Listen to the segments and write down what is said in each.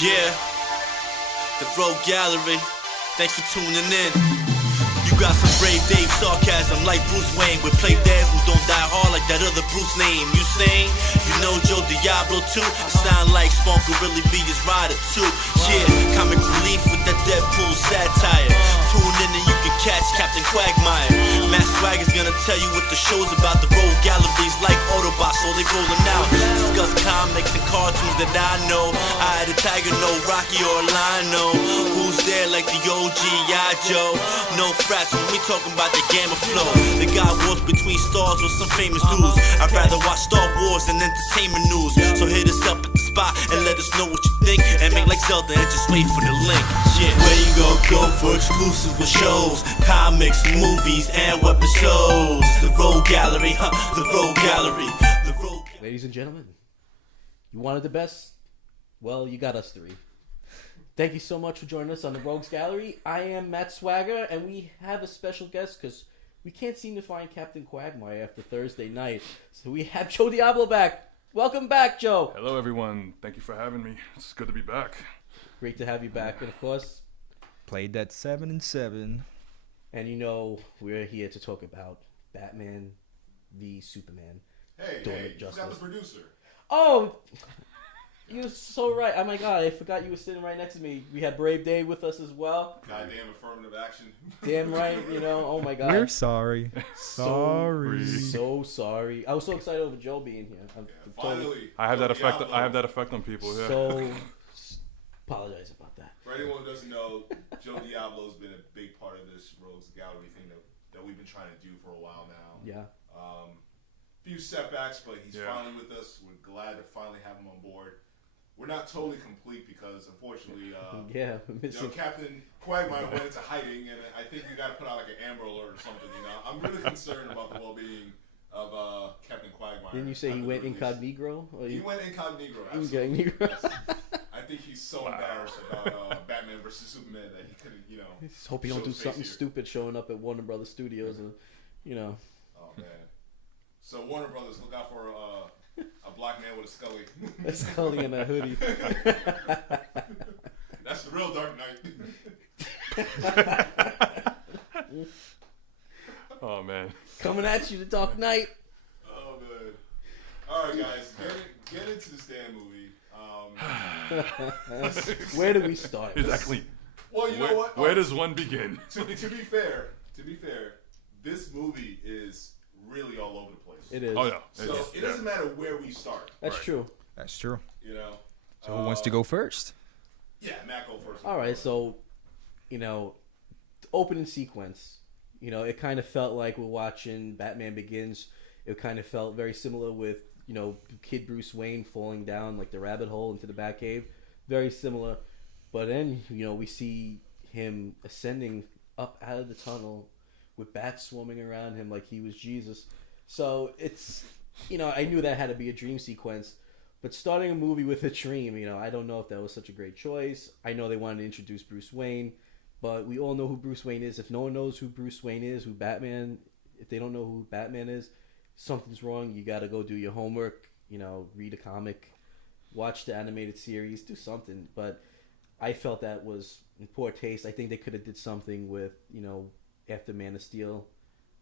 Yeah, the Road Gallery. Thanks for tuning in. You got some brave Dave sarcasm like Bruce Wayne with play dads who don't die hard like that other Bruce name. You sing? You know Joe Diablo too? Sound like Spawn could really be his rider too. Yeah, comic relief with that Deadpool satire. Tune in and you can catch Captain Quagmire. Matt Swagger's gonna tell you what the show's about. The Road Gallery's like Autobots, so they rollin' out. Discuss comics and cartoons that I know. I the Tiger, no Rocky or Lino. Who's there like the OG Joe? No frats when we talking about the gamma flow. The guy walks between stars with some famous dudes. I'd rather watch Star Wars than entertainment news. So hit us up at the spot and let us know what you think. And make like Zelda and just wait for the link. Yeah. Where you gon' go for exclusive with shows, comics, movies, and episodes? The Road Gallery, the Road Gallery, the Road Gallery. Ladies and gentlemen, you wanted the best? Well, you got us three. Thank you so much for joining us on the Rogues Gallery. I am Matt Swagger, and we have a special guest because we can't seem to find Captain Quagmire after Thursday night. So we have Joe Diablo back. Welcome back, Joe. Hello, everyone. Thank you for having me. It's good to be back. Great to have you back. And, of course, played that 7-7. And you know we're here to talk about Batman v Superman. Hey, you got the producer. Oh, you're so right. Oh my God, I forgot you were sitting right next to me. We had Brave Dave with us as well. Goddamn affirmative action. Damn right, you know. Oh my God. We're sorry. So sorry. I was so excited over Joe being here. Finally. I have that effect. I have that effect on people. Yeah. So apologize about that. For anyone who doesn't know, Joe Diablo's been a big part of this Rogues Gallery thing that we've been trying to do for a while now. Yeah. Few setbacks, but he's finally with us. We're glad to finally have him on board. We're not totally complete because, unfortunately, Captain Quagmire went into hiding, and I think we got to put out like an Amber Alert or something. You know, I'm really concerned about the well-being of Captain Quagmire. Didn't you say he went incognito? He went incognito. Incognito. I think he's so embarrassed about Batman versus Superman that he couldn't, you know. Just hope he don't do something stupid showing up at Warner Brothers Studios, and you know. Oh man. So Warner Brothers, look out for a black man with a Scully. A Scully in a hoodie. That's the real Dark Knight. Oh man. Coming at you, the Dark Knight. Oh man. All right, guys, get into this damn movie. Where do we start? Exactly. Well, you know what? Where does one begin? To be fair, this movie is really all over the place. It is. Oh yeah. So it doesn't matter where we start. That's true. That's true. You know. So who wants to go first? Yeah, Matt, go first. All right, so you know, the opening sequence. You know, it kind of felt like we're watching Batman Begins. It kind of felt very similar with, you know, Kid Bruce Wayne falling down like the rabbit hole into the Batcave. Very similar. But then, you know, we see him ascending up out of the tunnel with bats swarming around him like he was Jesus. So it's, you know, I knew that had to be a dream sequence. But starting a movie with a dream, you know, I don't know if that was such a great choice. I know they wanted to introduce Bruce Wayne. But we all know who Bruce Wayne is. If no one knows who Bruce Wayne is, if they don't know who Batman is, something's wrong. You got to go do your homework, you know, read a comic, watch the animated series, do something. But I felt that was in poor taste. I think they could have did something with, you know, after Man of Steel,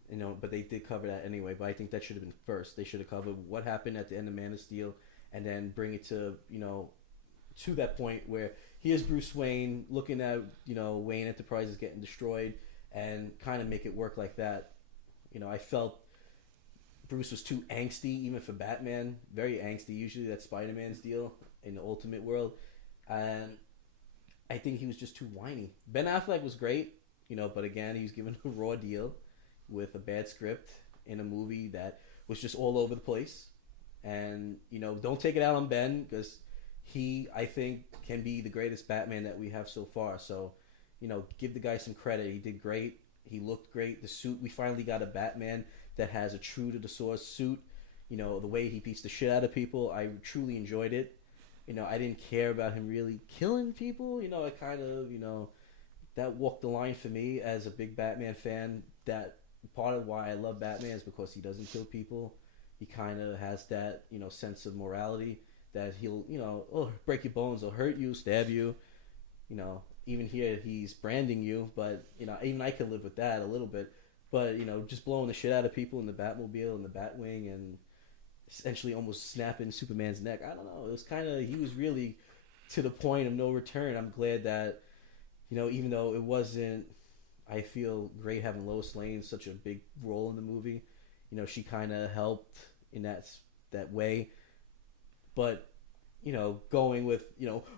you know, but they did cover that anyway. But I think that should have been first. They should have covered what happened at the end of Man of Steel and then bring it to, you know, to that point where here's Bruce Wayne looking at, you know, Wayne Enterprises getting destroyed and kind of make it work like that. You know, I felt Bruce was too angsty even for Batman. Very angsty. Usually that's Spider-Man's deal in the Ultimate world. And I think he was just too whiny. Ben Affleck was great, you know, but again, he was given a raw deal with a bad script in a movie that was just all over the place. And, you know, don't take it out on Ben because he, I think, can be the greatest Batman that we have so far. So, you know, give the guy some credit. He did great. He looked great. The suit, we finally got a Batman that has a true-to-the-source suit. You know, the way he beats the shit out of people, I truly enjoyed it. You know, I didn't care about him really killing people. You know, I kind of, you know, that walked the line for me as a big Batman fan. That part of why I love Batman is because he doesn't kill people. He kind of has that, you know, sense of morality that he'll, break your bones, he'll hurt you, stab you, even here he's branding you, but, even I can live with that a little bit. But, just blowing the shit out of people in the Batmobile and the Batwing and essentially almost snapping Superman's neck. I don't know. It was he was really to the point of no return. I'm glad that, even though it wasn't, I feel great having Lois Lane such a big role in the movie. She kind of helped in that way. But, going with,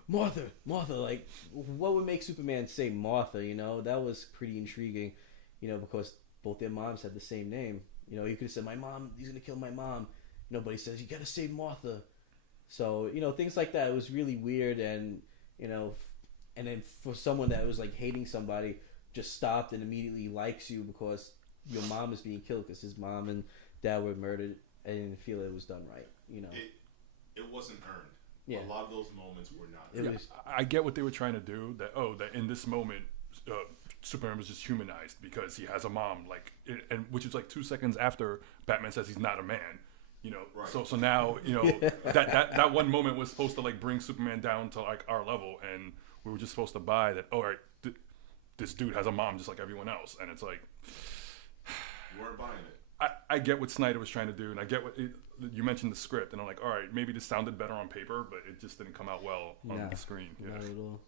Martha, like, what would make Superman say Martha, That was pretty intriguing, because both their moms had the same name. He could have said, my mom, he's going to kill my mom. But he says, you got to save Martha. So, things like that. It was really weird. And, and then for someone that was, like, hating somebody, just stopped and immediately likes you because your mom is being killed because his mom and dad were murdered. I didn't feel it was done right, It wasn't earned. Yeah. A lot of those moments were not. I get what they were trying to do. That in this moment, Superman was just humanized because he has a mom, like, and which is like 2 seconds after Batman says he's not a man. Right. So now that one moment was supposed to like bring Superman down to like our level, and we were just supposed to buy that. All right, this dude has a mom just like everyone else, and it's like you weren't buying it. I get what Snyder was trying to do, and I get what you mentioned the script, and I'm like, all right, maybe this sounded better on paper, but it just didn't come out well on the screen. Yeah. Not at all.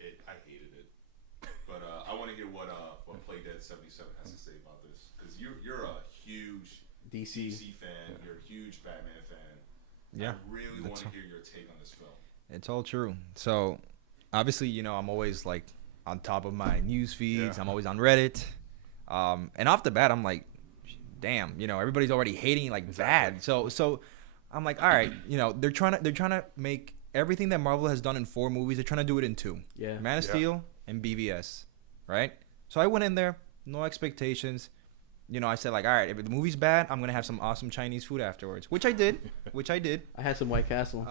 I hated it, but I want to hear what Playdead 77 has to say about this, because you're a huge DC fan, you're a huge Batman fan. Yeah, I really want to hear your take on this film. It's all true. So, obviously, I'm always like on top of my news feeds. Yeah. I'm always on Reddit, and off the bat, I'm like, damn, everybody's already hating like bad. So I'm like, all right, they're trying to make everything that Marvel has done in 4 movies. They're trying to do it in 2. Yeah. Man of Steel and BVS, right? So I went in there, no expectations. I said like, all right, if the movie's bad, I'm gonna have some awesome Chinese food afterwards, which I did. I had some White Castle.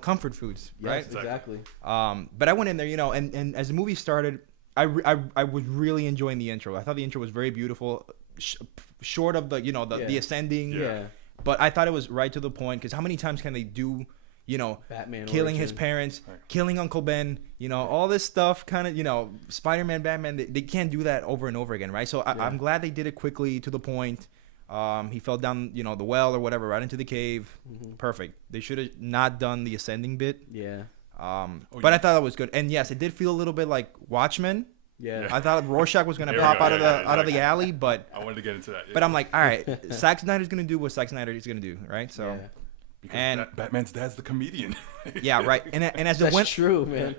Comfort foods, right? Yes, exactly. But I went in there, and as the movie started, I was really enjoying the intro. I thought the intro was very beautiful, short of the ascending. Yeah. But I thought it was right to the point, because how many times can they do, Batman killing origin. his parents, killing Uncle Ben, all this stuff, kind of, Spider-Man, Batman, they can't do that over and over again, right? So I'm glad they did it quickly, to the point. He fell down, the well or whatever, right into the cave. Mm-hmm. Perfect. They should have not done the ascending bit. Yeah. But I thought that was good. And yes, it did feel a little bit like Watchmen. Yeah. I thought Rorschach was going to pop out of the alley, but I wanted to get into that. But I'm like, all right, Zack Snyder's going to do what Zack Snyder is going to do, right? So Because Batman's dad's the comedian. yeah, right. And as it That's went true, man.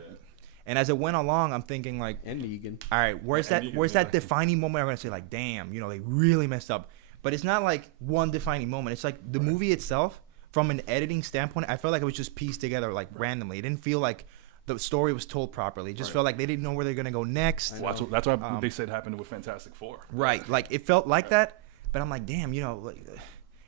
And as it went along, I'm thinking like, And Negan. all right, where's that defining moment I'm going to say like, damn, they really messed up. But it's not like one defining moment. It's like the movie itself, from an editing standpoint, I felt like it was just pieced together like randomly. It didn't feel like the story was told properly. It just felt like they didn't know where they're going to go next. Well, that's what they said happened with Fantastic Four. Right. Like it felt like that, but I'm like, damn,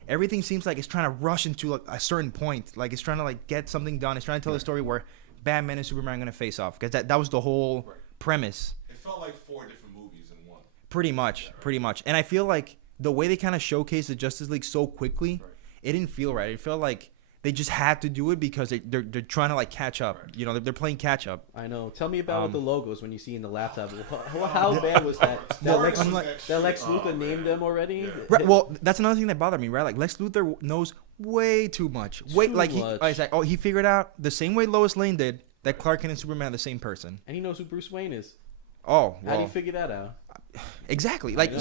everything seems like it's trying to rush into a certain point. Like it's trying to like get something done. It's trying to tell a story where Batman and Superman are going to face off, because that was the whole premise. It felt like 4 different movies in one. Pretty much. And I feel like the way they kind of showcased the Justice League so quickly, it didn't feel right. It felt like they just had to do it because they're trying to like catch up. They're playing catch up. I know. Tell me about the logos when you see in the laptop. How bad was that? That Lex Luthor named them already. Yeah. Right, well, that's another thing that bothered me, right? Like Lex Luthor knows way too much. He figured out the same way Lois Lane did that Clark Kent and Superman are the same person. And he knows who Bruce Wayne is. Oh, well, how do you figure that out? Exactly. Like,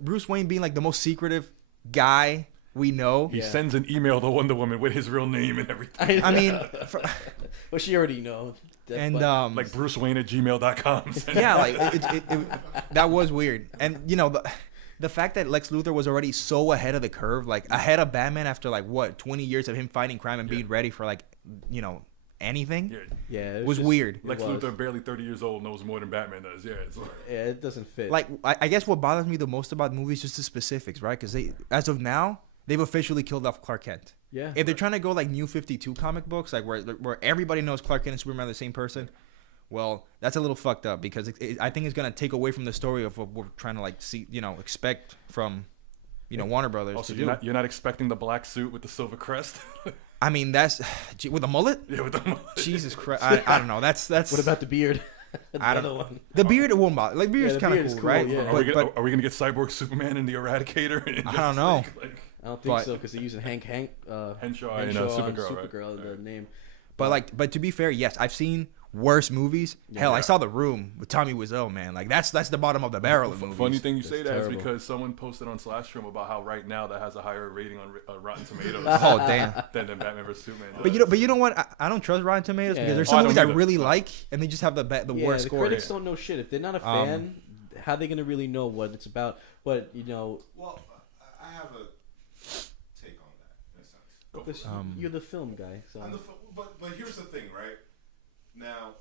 Bruce Wayne being like the most secretive guy we know. He sends an email to Wonder Woman with his real name and everything. I mean, well, she already knows. And like BruceWayne@gmail.com. Yeah, like that was weird. And the fact that Lex Luthor was already so ahead of the curve, like ahead of Batman after 20 years of him fighting crime and being ready for anything. Yeah, it was weird. Lex Luthor, barely 30 years old, knows more than Batman does. Yeah, it doesn't fit. Like, I guess what bothers me the most about the movie is just the specifics, right? Because as of now, they've officially killed off Clark Kent. Yeah. If they're trying to go like New 52 comic books, like where everybody knows Clark Kent and Superman are the same person, well, that's a little fucked up, because I think it's gonna take away from the story of what we're trying to expect from Warner Brothers Also, to do. you're not expecting the black suit with the silver crest. I mean, that's with a mullet. Yeah, with the mullet. Jesus Christ, I don't know. That's What about the beard? I don't know. The beard, it won't bother. Like beard's the kind of beard is cool, cool, right? yeah. Are we gonna get Cyborg Superman and the Eradicator? And I don't know. I don't think so because they're using Henshaw and Supergirl, Supergirl, right? the name. But to be fair, yes, I've seen worse movies. Hell, I saw The Room with Tommy Wiseau, man. Like that's the bottom of the barrel of movies. Funny thing you say that terrible. is because someone posted on Slashroom about how right now that has a higher rating on Rotten Tomatoes Oh damn. than Batman vs Superman does. But you know what? I don't trust Rotten Tomatoes because there's Oh, some I movies don't I either. really like and they just have the worst the score. critics don't know shit. If they're not a fan, how are they gonna really know what it's about? But Well, I have a take on that in a sense. you're the film guy, so But here's the thing, right? Now,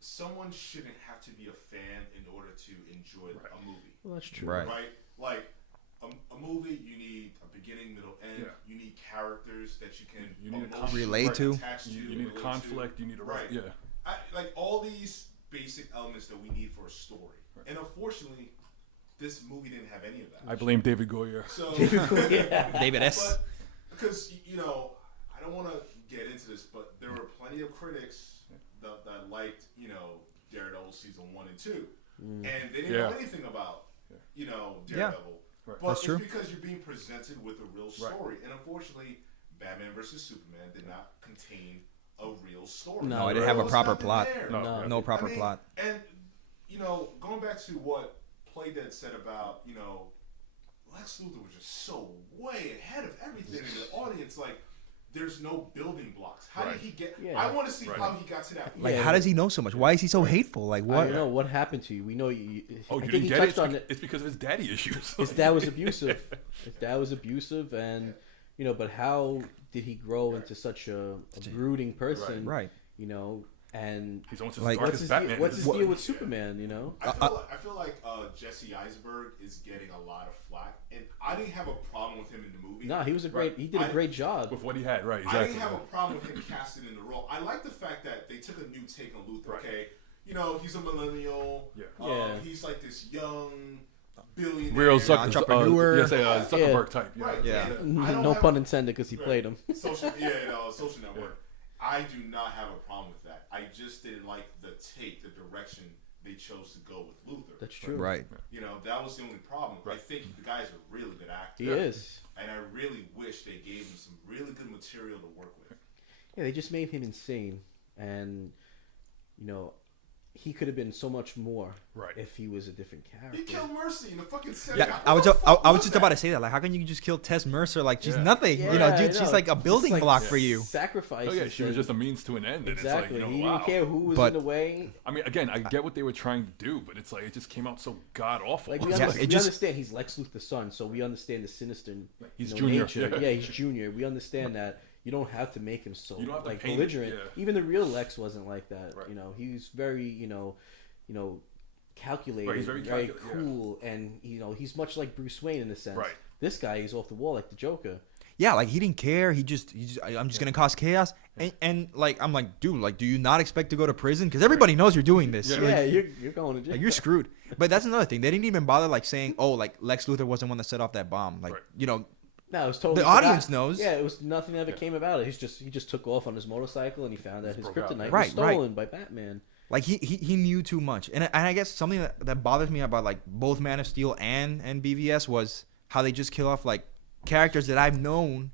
someone shouldn't have to be a fan in order to enjoy a movie. well, that's true. Right. Right? Like a movie, you need a beginning, middle, end. Yeah. You need characters that you can You need a emotionally relate to. attach to. You need a relate conflict. to. You need a Right. Yeah. Like all these basic elements that we need for a story. Right. And unfortunately, this movie didn't have any of that. I blame David Goyer. So, David S. But, because I don't want to get into this, but there were plenty of critics that liked Daredevil season 1 and 2, and they didn't know anything about Daredevil. Right. But That's it's true. because you're being presented with a real story, and unfortunately, Batman vs Superman did not contain a real story. No, it didn't have a There was proper nothing plot. there. No proper I mean, plot. And going back to what Playdead said about Lex Luthor was just so way ahead of everything in the audience. Like, there's no building blocks. How did he get? Yeah. I want to see how he got to that. Like, Yeah. how does he know so much? Why is he so hateful? Like, I what? don't know what happened to you. We know you. Oh, I you think didn't he get it? touched on it. It's because of his daddy issues. His dad was abusive. And but how did he grow into such a brooding person? Right. And He's almost as Like, dark what's as his Batman. what's his deal with Superman? I feel like Jesse Eisenberg is getting a lot of flack, and I didn't have a problem with him in the movie. No, he was he did a great job. with what he had, right? I Exactly. didn't have a problem with him casting in the role. I like the fact that they took a new take on Luthor. Right. Okay, he's a millennial. Yeah. He's like this young billionaire. Real entrepreneur. Zuckerberg type. Right. Yeah. and I don't No have pun intended because he played him. social network. I do not have a problem with that. I just didn't like the direction they chose to go with Luthor. That's true. Right. That was the only problem. I think the guy's a really good actor. He is. And I really wish they gave him some really good material to work with. Yeah, they just made him insane, and he could have been so much more if he was a different character. He killed Mercy in the fucking set. Yeah, I was just about to say that. Like, how can you just kill Tess Mercer? Like, she's nothing. Dude, she's like a building block for you. Sacrifice. Oh yeah, she was just a means to an end. Exactly. And it's like, he wow. didn't care who was in the way. I mean, again, I get what they were trying to do, but it's like it just came out so god awful. Like we understand he's Lex Luthor's son, so we understand the sinister. He's junior. Nature. Yeah, he's junior. We understand that. You don't have to make him so like paint belligerent. Yeah. Even the real Lex wasn't like that. Right. He's very calculated, Right, he's very cool, and he's much like Bruce Wayne in a sense. Right. This guy is off the wall like the Joker. Yeah, like he didn't care. He just I'm just gonna cause chaos. And like I'm like, dude, like, do you not expect to go to prison? Because everybody knows you're doing this. Yeah, you're going to jail. Like, you're screwed. But that's another thing. They didn't even bother like saying, oh, like Lex Luthor wasn't one that set off that bomb. Like, No, it was totally the audience knows. Yeah, it was nothing ever came about it. He just took off on his motorcycle and he found that his kryptonite Right, was stolen by Batman. Like he knew too much. And I guess something that bothers me about like both Man of Steel and BVS was how they just kill off like characters that I've known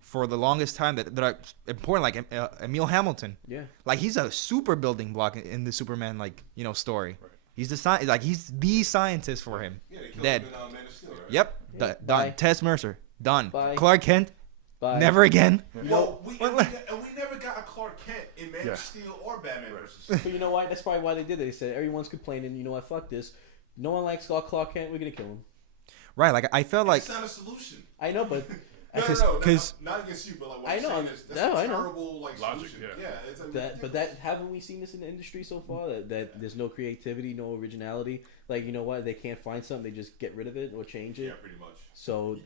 for the longest time that are important, like Emil Hamilton. Yeah. Like he's a super building block in the Superman story. Right. He's he's the scientist for him. Yeah, they killed Dead. him in Man of Steel, right? Yep. Yeah. Done. Tess Mercer. Done. Bye. Clark Kent. Bye. Never again. Well, we never got a Clark Kent in Man of Steel or Batman vs. But you know why? That's probably why they did it. They said everyone's complaining. You know what? Fuck this. No one likes Clark Kent. We're gonna kill him. Right. Like I felt like It's not a solution. I know, but No, not against you, but like what I know. I'm saying is that's a I know. terrible like Logic, solution. yeah. It's like that haven't we seen this in the industry so far? That there's no creativity, no originality. Like, you know what? They can't find something, they just get rid of it or change it. Yeah, pretty much. So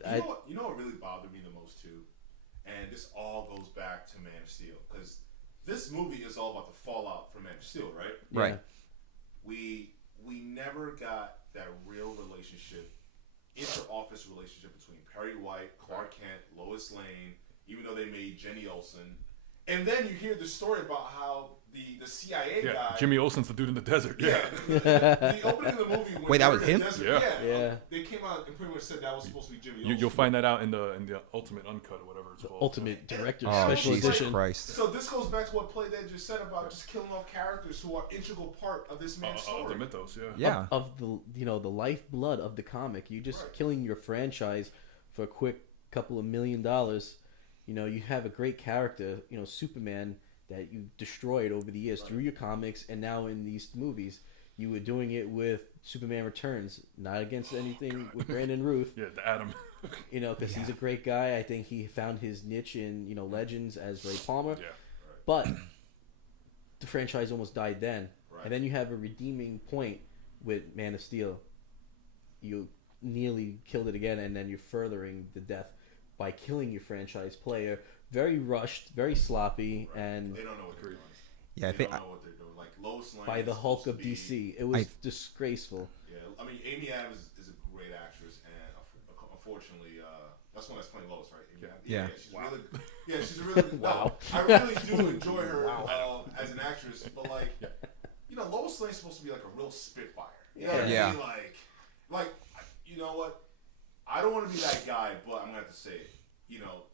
you know what really bothered me the most too, and this all goes back to Man of Steel because this movie is all about the fallout from Man of Steel, right? Right. We never got that real relationship inter-office relationship between Perry White, Clark Kent, Lois Lane, even though they made Jenny Olsen. And then you hear the story about how the CIA guy... Jimmy Olsen's the dude in the desert. Yeah. The opening of the movie... Wait, that was him? Desert, yeah. They came out and pretty much said that was supposed to be Jimmy Olsen. You'll find that out in the Ultimate Uncut or whatever it's called. Ultimate Director's Special Edition. Jesus Christ. So this goes back to what Play Dead just said about just killing off characters who are integral part of this man's story. The mythos, Yeah. Of the the lifeblood of the comic. You just killing your franchise for a quick couple of $1 million. You have a great character, Superman, that you destroyed over the years through your comics, and now in these movies, you were doing it with Superman Returns, not against anything with Brandon Routh. Yeah, the Atom. Because he's a great guy. I think he found his niche in, Legends as Ray Palmer. Yeah. But the franchise almost died then. Right. And then you have a redeeming point with Man of Steel. You nearly killed it again, and then you're furthering the death by killing your franchise player. Very rushed, very sloppy, and they don't know what they're doing. Yeah, they don't know what they're doing. Like Lois Lane by the Hulk of DC, it was disgraceful. Yeah, I mean Amy Adams is a great actress, and unfortunately, that's one that's playing Lois, right? She's really wow. I really do enjoy her as an actress, but Lois Lane's supposed to be like a real spitfire. You know what I mean? Like you know what? I don't want to be that guy, but I'm gonna have to say it.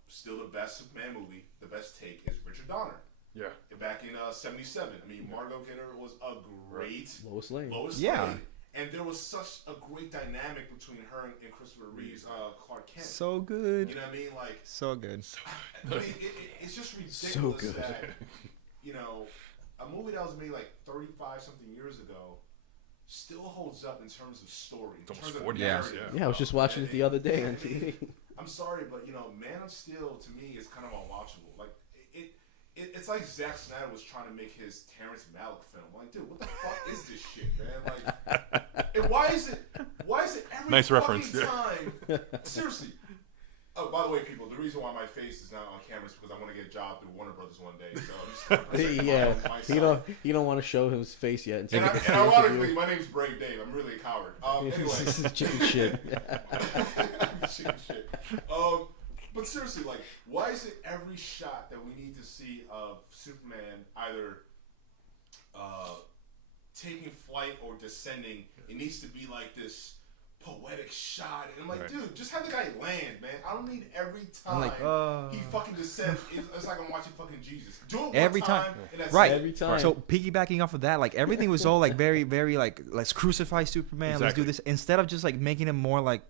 Still the best Superman movie, the best take is Richard Donner. Yeah. Back in '77. I mean, Margot Kidder was a great Lois Lane. Lane. And there was such a great dynamic between her and Christopher Reeve's Clark Kent. So good. You know what I mean? Like so good. I mean, it's just ridiculous that a movie that was made like 35 something years ago still holds up in terms of story. In terms of 40 years. Yeah, I was just watching it the other day on TV. I'm sorry, but Man of Steel to me is kind of unwatchable. Like it's like Zack Snyder was trying to make his Terrence Malick film. Like, dude, what the fuck is this shit, man? Like, and why is it every nice fucking reference, time? Seriously. Oh, by the way, people, the reason why my face is not on camera is because I want to get a job through Warner Brothers one day. So I'm just he don't want to show his face yet. And ironically, my name's Brave Dave. I'm really a coward. Anyway, chicken shit. Chicken shit. But seriously, like, why is it every shot that we need to see of Superman either taking flight or descending, it needs to be like this poetic shot? And I'm like, dude, just have the guy land, man. I don't need every time he fucking descends. It's like I'm watching fucking Jesus. Do it one every time. And that's right. Every time. So piggybacking off of that, like everything was all like very, very like let's crucify Superman. Exactly. Let's do this instead of just like making him more like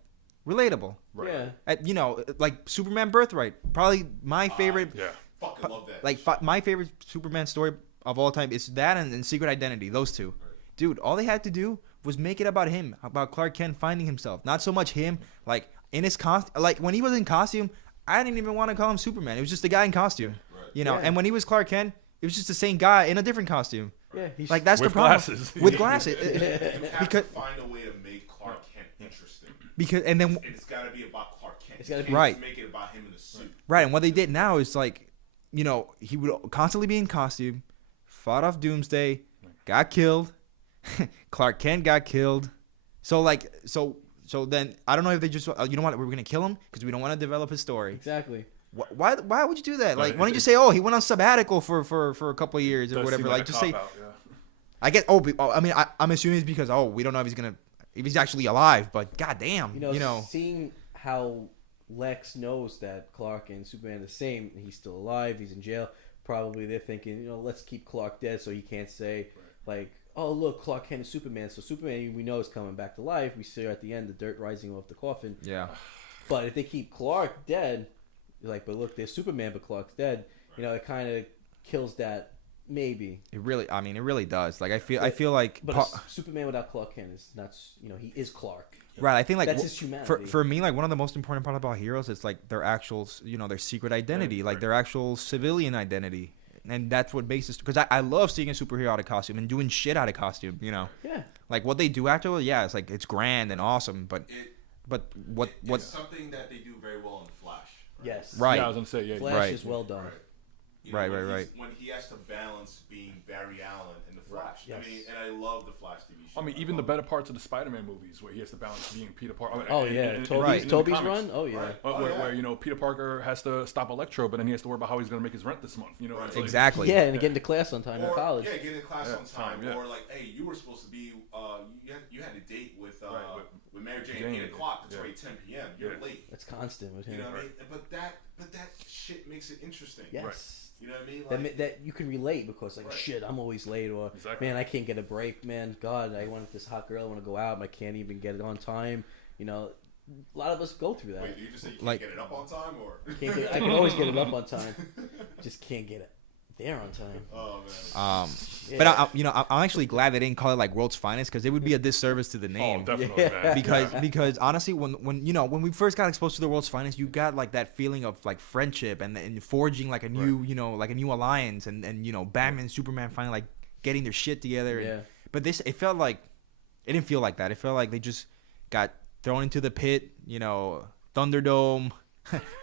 relatable. Right. Yeah. Like Superman Birthright, probably my favorite. Yeah. Fucking love that. Like my favorite Superman story of all time is that and Secret Identity. Those two. Right. Dude, all they had to do was make it about him, about Clark Kent finding himself. Not so much him, like in his costume. Like when he was in costume, I didn't even want to call him Superman. It was just a guy in costume. Right. And when he was Clark Kent, it was just the same guy in a different costume. Yeah, like that's the problem. With glasses. You have to find a way to make Clark Kent interesting. And it's got to be about Clark Kent. It's got to be make it about him in the suit. Right, and what they did now is like, he would constantly be in costume, fought off Doomsday, got killed. Clark Kent got killed. So then I don't know if they just we're gonna kill him because we don't want to develop his story. Exactly. Why would you do that? Like, why don't you say, he went on sabbatical for a couple of years or whatever? Like, just say. I get. I mean, I'm assuming it's because we don't know if he's actually alive. But goddamn, seeing how Lex knows that Clark and Superman are the same, and he's still alive, he's in jail. Probably they're thinking, let's keep Clark dead so he can't say like, oh look, Clark Kent is Superman. So Superman we know is coming back to life. We see her at the end, the dirt rising off the coffin. Yeah. But if they keep Clark dead, you're like, but look, there's Superman, but Clark's dead. It kind of kills that. Maybe it really does. Like I feel like, but Superman without Clark Kent is not. He is Clark. Right. I think like that's his humanity. For me, like one of the most important part about heroes is like their actual, their secret identity, like their actual civilian identity, and that's what makes this. Because I love seeing a superhero out of costume and doing shit out of costume. Yeah. Like what they do after, it's like it's grand and awesome, but what it's something that they do very well in Flash. Right? Yes. Right. Yeah, I was gonna say Flash is well done. Right. Right. When he has to balance being Barry Allen in the Flash. Yes. I mean, and I love the Flash TV show. I mean, even the better parts of the Spider-Man movies where he has to balance being Peter Parker. Toby's run. Oh yeah. Where Peter Parker has to stop Electro, but then he has to worry about how he's going to make his rent this month. It's like, Exactly. Yeah, and getting to class on time in college. Yeah, getting to class on time. Yeah. Or like, hey, you were supposed to be. You had a date with Mary Jane at 8 o'clock. It's already 10 p.m. You're late. That's constant with him. You know what I mean? But that shit makes it interesting. Yes. Right. You know what I mean? That you can relate because shit, I'm always late, or man, I can't get a break, man. God, I want this hot girl, I want to go out, and I can't even get it on time. A lot of us go through that. Wait, do you just say you can't get it up on time, or I can always get it up on time, just can't get it there on time. Oh man. But I'm actually glad they didn't call it like World's Finest, because it would be a disservice to the name. Oh, definitely, man. Because honestly, when we first got exposed to the World's Finest, you got like that feeling of like friendship and forging like a new like a new alliance, and Batman and Superman finally like getting their shit together. Yeah. But it didn't feel like that. It felt like they just got thrown into the pit. Thunderdome.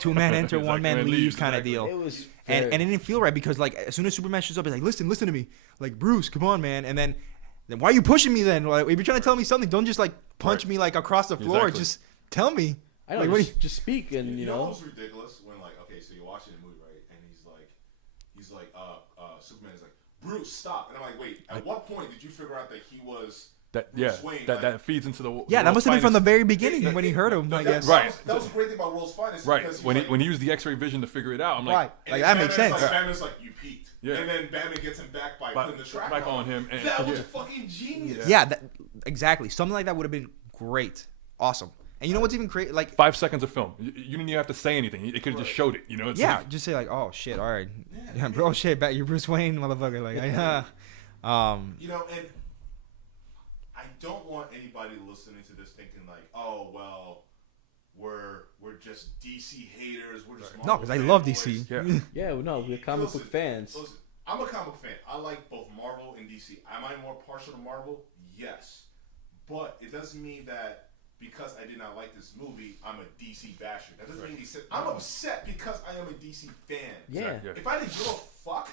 2-man enter, 1-man leaves kind of deal. It was and it didn't feel right, because like as soon as Superman shows up, he's like, listen to me, like, Bruce, come on, man. And then why are you pushing me then? Like, if you're trying to tell me something, don't just like punch me like across the floor. Exactly. Just tell me. I know, like, just speak, and you know what's ridiculous when so you're watching a movie, right, and Superman is like, Bruce, stop, and I'm like, wait, at what point did you figure out that he was Bruce Wayne? That feeds into the that must have been from the very beginning when he heard him. I guess. Right. That was the great thing about World's Finest. Right. When he used the X-ray vision to figure it out, I'm like, right, like that makes sense. Batman's like, you peaked. Yeah. And then Batman gets him back by putting the track back on him. And, that was fucking genius. Yeah, exactly. Something like that would have been great, awesome. And you know what's even crazy? Like 5 seconds of film. You didn't even have to say anything. It could have just showed it. It's just say like, oh shit, all right, bro, shit, you're Bruce Wayne, motherfucker. Like, and I don't want anybody listening to this thinking like, oh well, we're just DC haters. We're just no, because I love DC. We're comic book fans. Listen, I'm a comic fan. I like both Marvel and DC. Am I more partial to Marvel? Yes, but it doesn't mean that because I did not like this movie, I'm a DC basher. That doesn't mean I'm upset because I am a DC fan. Yeah. If I didn't give a fuck,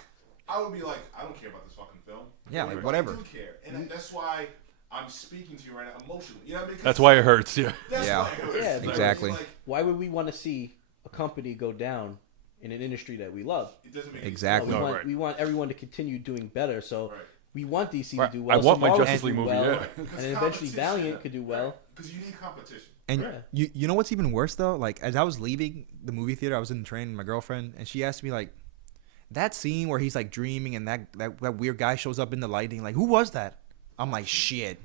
I would be like, I don't care about this fucking film. Yeah, like whatever. I do care, and that's why I'm speaking to you right now emotionally. You know what I mean? That's why it hurts. Yeah. That's why it hurts. Yeah, exactly. Why would we want to see a company go down in an industry that we love? It doesn't make exactly. We want everyone to continue doing better. So we want DC to do I well. want my Marvel Justice to League do movie. well, Yeah. And then eventually Valiant could do well. Because you need competition. And you know what's even worse though? Like as I was leaving the movie theater, I was in the train with my girlfriend, and she asked me like, that scene where he's like dreaming and that weird guy shows up in the lighting, like who was that? I'm like, shit.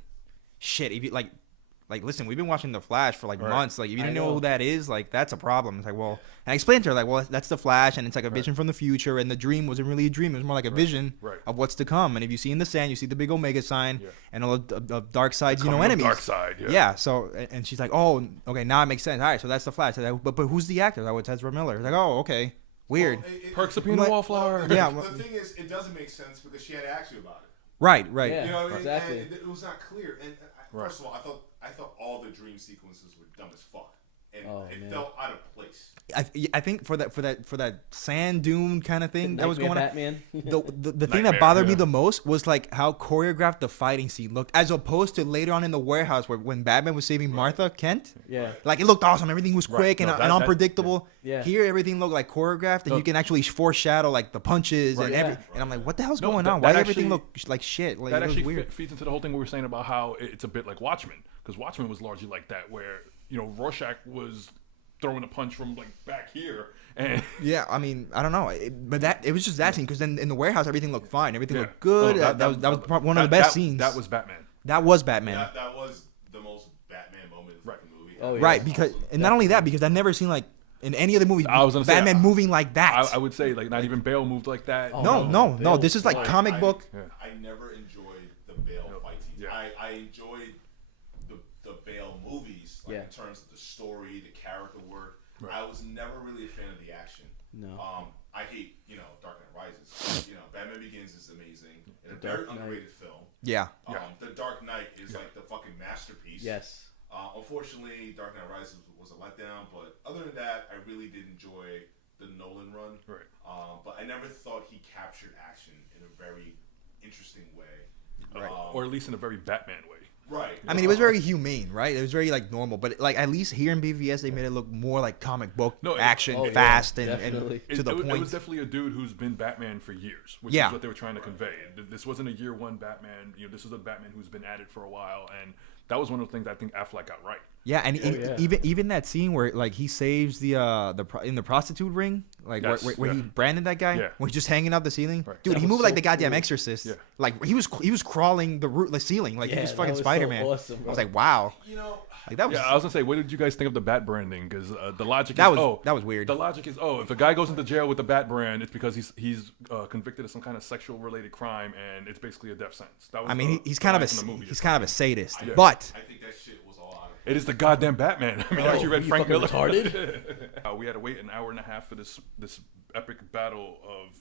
If you like listen, we've been watching The Flash for like months. Like if you didn't know who that is, like that's a problem. It's like, well, and I explained to her like, well, that's The Flash, and it's like a vision from the future, and the dream wasn't really a dream. It was more like a vision of what's to come. And if you see in the sand, you see the big Omega sign and all of Darkseid's enemies. Darkseid. Yeah. Yeah. So and she's like, oh, okay, now it makes sense. All right, so that's The Flash. Like, but who's the actor? Like, it's Ezra Miller. Like, oh, okay, weird. Perks of being a wallflower. Yeah. The thing is, it doesn't make sense because she had to ask you about it. Right. Yeah, you know what I mean? exactly. And it was not clear. And first of all, I thought all the dream sequences were dumb as fuck, and it felt out of place. I think for that sand dune kind of thing that was going on, Batman. the thing that bothered me the most was like how choreographed the fighting scene looked, as opposed to later on in the warehouse when Batman was saving Martha Kent. Yeah, like it looked awesome. Everything was quick and unpredictable. Yeah. Here everything looked like choreographed, and you can actually foreshadow like the punches and everything. And I'm like, what the hell's going on? Why everything look like shit? Like, that it was actually weird. feeds into the whole thing we were saying about how it's a bit like Watchmen, because Watchmen was largely like that, where Rorschach was throwing a punch from like back here, and yeah, I mean, I don't know, but it was just that scene, because then in the warehouse everything looked fine, everything looked good. That was one of the best scenes. That was Batman. That was Batman. That was the most Batman moment in the movie. Oh, yeah. Right, because and not only that, because I've never seen like in any other movie Batman moving like that. I would say like not even Bale moved like that. No. This is like comic book. I never enjoyed the Bale fight scenes. Yeah. I enjoyed the Bale movies, like in terms of the story, the character work. Right. I was never really a fan of the action. No. I hate, Dark Knight Rises. Batman Begins is amazing. It's a very underrated film. Yeah. The Dark Knight is like the fucking masterpiece. Yes. Unfortunately, Dark Knight Rises was a letdown, but other than that, I really did enjoy the Nolan run. Right. But I never thought he captured action in a very interesting way. Right. Or at least in a very Batman way. Right. I mean, it was very humane, right? It was very like normal, but like at least here in BVS, they made it look more like comic book action, fast and to the point. It was definitely a dude who's been Batman for years, which is what they were trying to convey. This wasn't a year one Batman. This was a Batman who's been at it for a while, and that was one of the things I think Affleck got right. Yeah, and even that scene where like he saves in the prostitute ring, like where he branded that guy, when he's just hanging out the ceiling. Right. Dude, he moved like the goddamn Exorcist. Yeah. Like he was crawling the ceiling, like he was fucking Spider-Man. So awesome, I was like, wow. Like that was. Yeah, I was gonna say, what did you guys think of the Bat branding? Because the logic that was weird. The logic is, if a guy goes into jail with the Bat brand, it's because he's convicted of some kind of sexual related crime, and it's basically a death sentence. That was he's kind of a sadist, I but think that shit was all out of it is the goddamn Batman. I mean, you read Frank Miller? Retarded? We had to wait an hour and a half for this epic battle of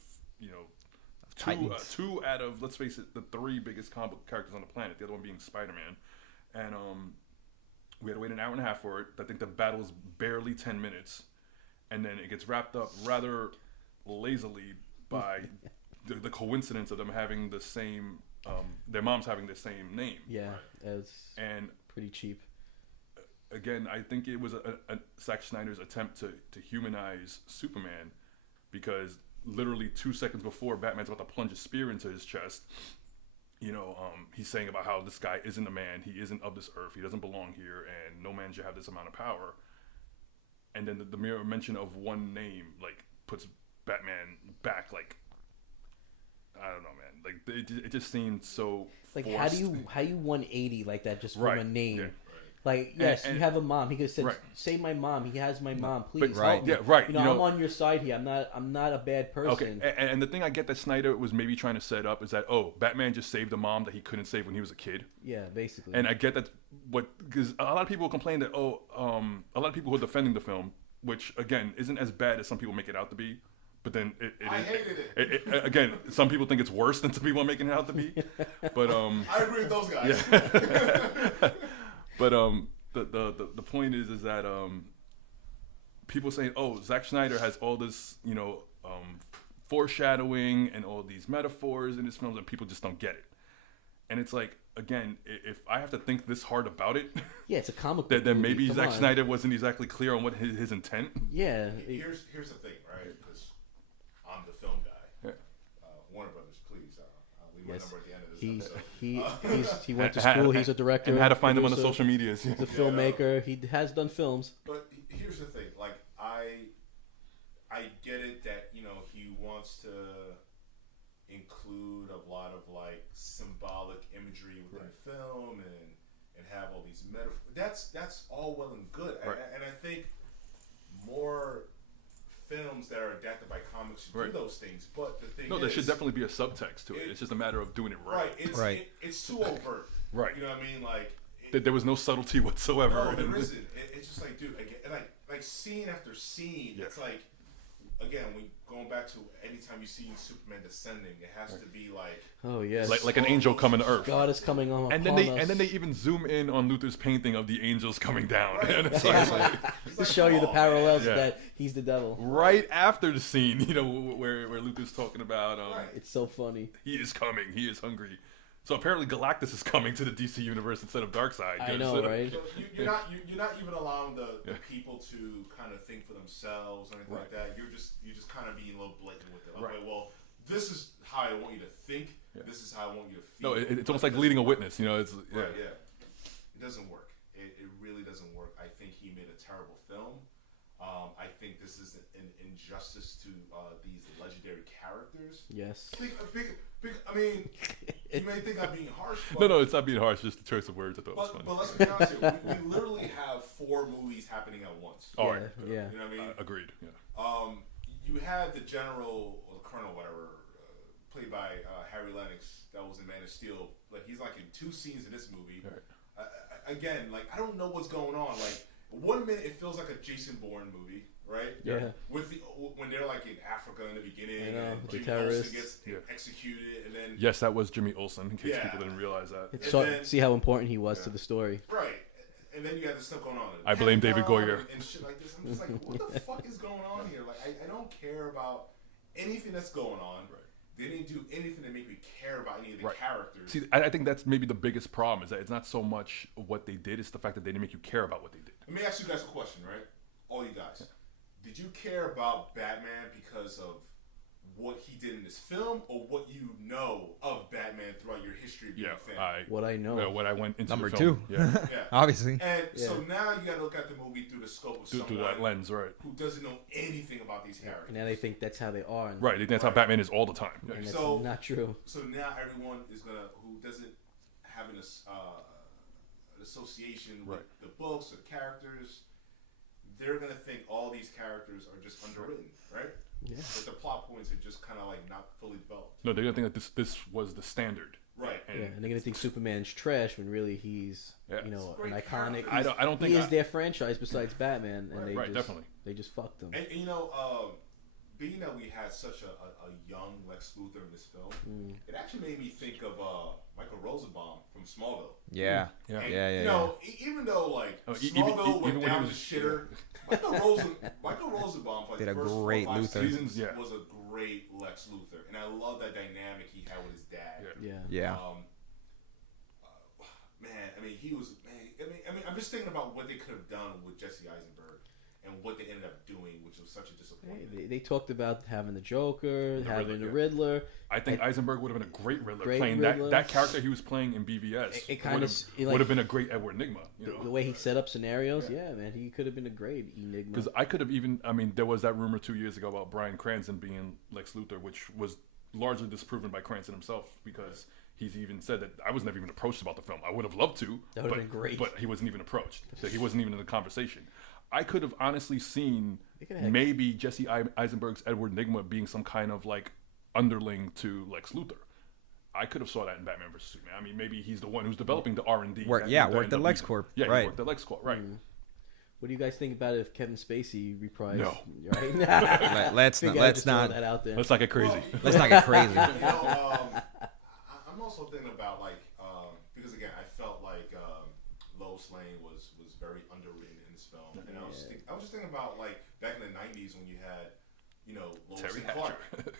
two out of, let's face it, the 3 biggest comic book characters on the planet. The other one being Spider-Man, and we had to wait an hour and a half for it. I think the battle is barely 10 minutes, and then it gets wrapped up rather lazily by the coincidence of them having the same, their moms having the same name. Yeah, it's pretty cheap. Again, I think it was a Zack Snyder's attempt to humanize Superman, because literally 2 seconds before Batman's about to plunge a spear into his chest, he's saying about how this guy isn't a man, he isn't of this earth, he doesn't belong here, and no man should have this amount of power. And then the mere mention of one name, like, puts Batman back, like, I don't know, man. Like, it just seemed so like forced. how you 180 like that just from a name? Yeah. Like, yes, and you have a mom. He could have said, "Save my mom." He has my mom. Please right, help me. yeah, right. I'm on your side here. I'm not a bad person. Okay, and the thing I get that Snyder was maybe trying to set up is that Batman just saved a mom that he couldn't save when he was a kid. Yeah, basically. And I get that because a lot of people complain that a lot of people who are defending the film, which again isn't as bad as some people make it out to be. But then I hated it. Again, some people think it's worse than some people are making it out to be. But I agree with those guys. Yeah. But the point is that people saying, Zack Snyder has all this foreshadowing and all these metaphors in his films, and people just don't get it. And it's like, again, if I have to think this hard about it, yeah, it's a comic book. Then maybe Zack Snyder wasn't exactly clear on what his intent. Yeah. Here's the thing, right? Because I'm the film guy. Yeah. Warner Brothers, please. I'll leave my number at the end of this episode. He went to school. He's a director. And how to find him on the social medias. He's a filmmaker. He has done films. But here's the thing. Like, I get it that, he wants to include a lot of, like, symbolic imagery within film and have all these metaphors. That's all well and good. Right. And I think more films that are adapted by comics should do those things. But the thing there should definitely be a subtext to it. It's just a matter of doing it right. It's too overt. Right. You know what I mean? Like, there was no subtlety whatsoever. No, there isn't. It's just like, dude, again, like scene after scene, it's like, again, going back to anytime you see Superman descending, it has to be like, oh yes, like an angel coming to Earth. God is coming on. And then they even zoom in on Luther's painting of the angels coming down. And it's to show you the parallels that he's the devil. Right after the scene, where Luther's talking about, it's so funny. He is coming. He is hungry. So apparently Galactus is coming to the DC universe instead of Darkseid. I know, right? So you're not even allowing the people to kind of think for themselves or anything like that. You're just kind of being a little blatant with it. Like, well, this is how I want you to think. Yeah. This is how I want you to feel. No, it's almost like leading a witness. It doesn't work. It really doesn't work. I think he made a terrible film. I think this is an injustice to these legendary characters. Yes. I mean, you may think I'm being harsh. But, no, it's not being harsh. Just the choice of words. I thought was funny. But let's be honest here. We literally have 4 movies happening at once. All right. Yeah. You know what I mean? Agreed. Yeah. You had the general or the colonel, whatever, played by Harry Lennox, that was in Man of Steel. Like, he's like in 2 scenes in this movie. Right. Again, like, I don't know what's going on. Like, 1 minute it feels like a Jason Bourne movie, right? Yeah. When they're like in Africa in the beginning, and Jimmy terrorists Olsen gets executed, and then yes, that was Jimmy Olsen. In case people didn't realize that. See how important he was to the story. Right. And then you had this stuff going on. I blame David Goyer and shit like this. I'm just like, what the fuck is going on here? Like, I don't care about anything that's going on. Right. They didn't do anything to make me care about any of the characters. See, I think that's maybe the biggest problem is that it's not so much what they did; it's the fact that they didn't make you care about what they did. Let me ask you guys a question, right? All you guys, did you care about Batman because of what he did in this film, or what you know of Batman throughout your history of being a fan? What I know. What I went into Number the film. two. Obviously. And so now you got to look at the movie through the scope of someone through that lens, right? Who doesn't know anything about these characters. And now they think that's how they are. Right, they think that's how Batman is all the time. And that's not true. So now everyone is who doesn't have an association with the books or the characters, they're gonna think all these characters are just underwritten, right? Yeah. But the plot points are just kind of like not fully developed. No, they're gonna think that this was the standard. Right. And they're gonna think Superman's trash when really he's an iconic. I don't think he is their franchise besides Batman, and they just fucked him. And being that we had such a young Lex Luthor in this film, it actually made me think of Michael Rosenbaum from Smallville. Yeah. Even though Smallville went down the shitter, Michael Rosenbaum did a great Luthor. Seasons, was a great Lex Luthor, and I love that dynamic he had with his dad. Yeah. Man, I mean, he was. I mean, I'm just thinking about what they could have done with Jesse Eisenberg and what they ended up doing, which was such a disappointment. They talked about having the Joker, having the Riddler. I think Eisenberg would have been a great Riddler. Playing that character he was playing in BVS. It kind of would have been a great Edward Nygma. The way he set up scenarios, man, he could have been a great Enigma. Because I could have there was that rumor 2 years ago about Bryan Cranston being Lex Luthor, which was largely disproven by Cranston himself, because he's even said that I was never even approached about the film. I would have loved to. That would have been great. But he wasn't even approached. So he wasn't even in the conversation. I could have honestly seen maybe Jesse Eisenberg's Edward Nygma being some kind of like underling to Lex Luthor. I could have saw that in Batman vs Superman. I mean, maybe he's the one who's developing the R&D. Worked the LexCorp. Yeah, right. He worked the LexCorp. Right. What do you guys think about it if Kevin Spacey reprised? No. Right? let's not that out there. Let's not get crazy. Let's not get crazy. I'm also thinking about because again, I felt like Lois Lane was very underwritten in this film, and I was just thinking about back in the '90s when you had Lois Terry and Clark. Hatcher.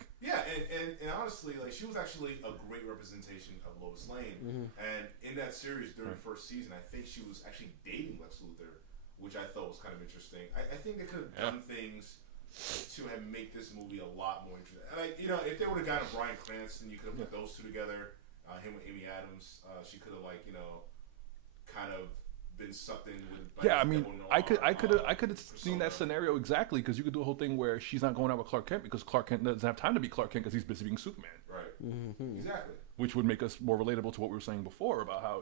and honestly, she was actually a great representation of Lois Lane, and in that series during the first season, I think she was actually dating Lex Luthor, which I thought was kind of interesting. I think they could have done things to make this movie a lot more interesting. If they would have gotten Bryan Cranston, you could have put those two together. Him with Amy Adams, she could have kind of been sucked in with. I could have seen that scenario exactly, because you could do a whole thing where she's not going out with Clark Kent because Clark Kent doesn't have time to be Clark Kent because he's busy being Superman. Right. Exactly. Which would make us more relatable to what we were saying before about how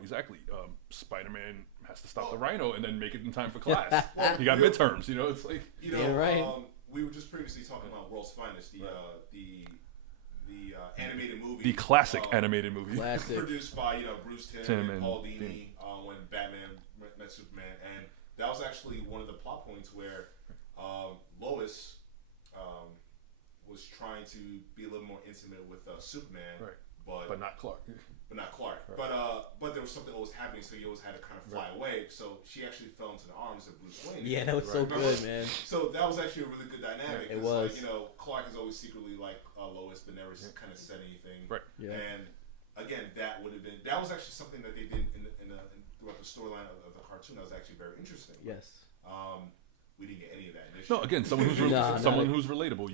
Spider-Man has to stop the Rhino and then make it in time for class. He got midterms. It's like right. We were just previously talking about World's Finest, the animated movie, the classic animated movie, produced by Bruce Timm and Paul Dini when Batman met Superman, and that was actually one of the plot points where Lois was trying to be a little more intimate with Superman, but not Clark. Right. But there was something always happening, so he always had to kind of fly away. So she actually fell into the arms of Bruce Wayne. Yeah, that was so good, man. So that was actually a really good dynamic. It was. Clark is always secretly like Lois, but never kind of said anything. Right. Yeah. And again, that was actually something that they did throughout the storyline of the cartoon. That was actually very interesting. Yes. We didn't get any of that initially. No, again, someone who's relatable.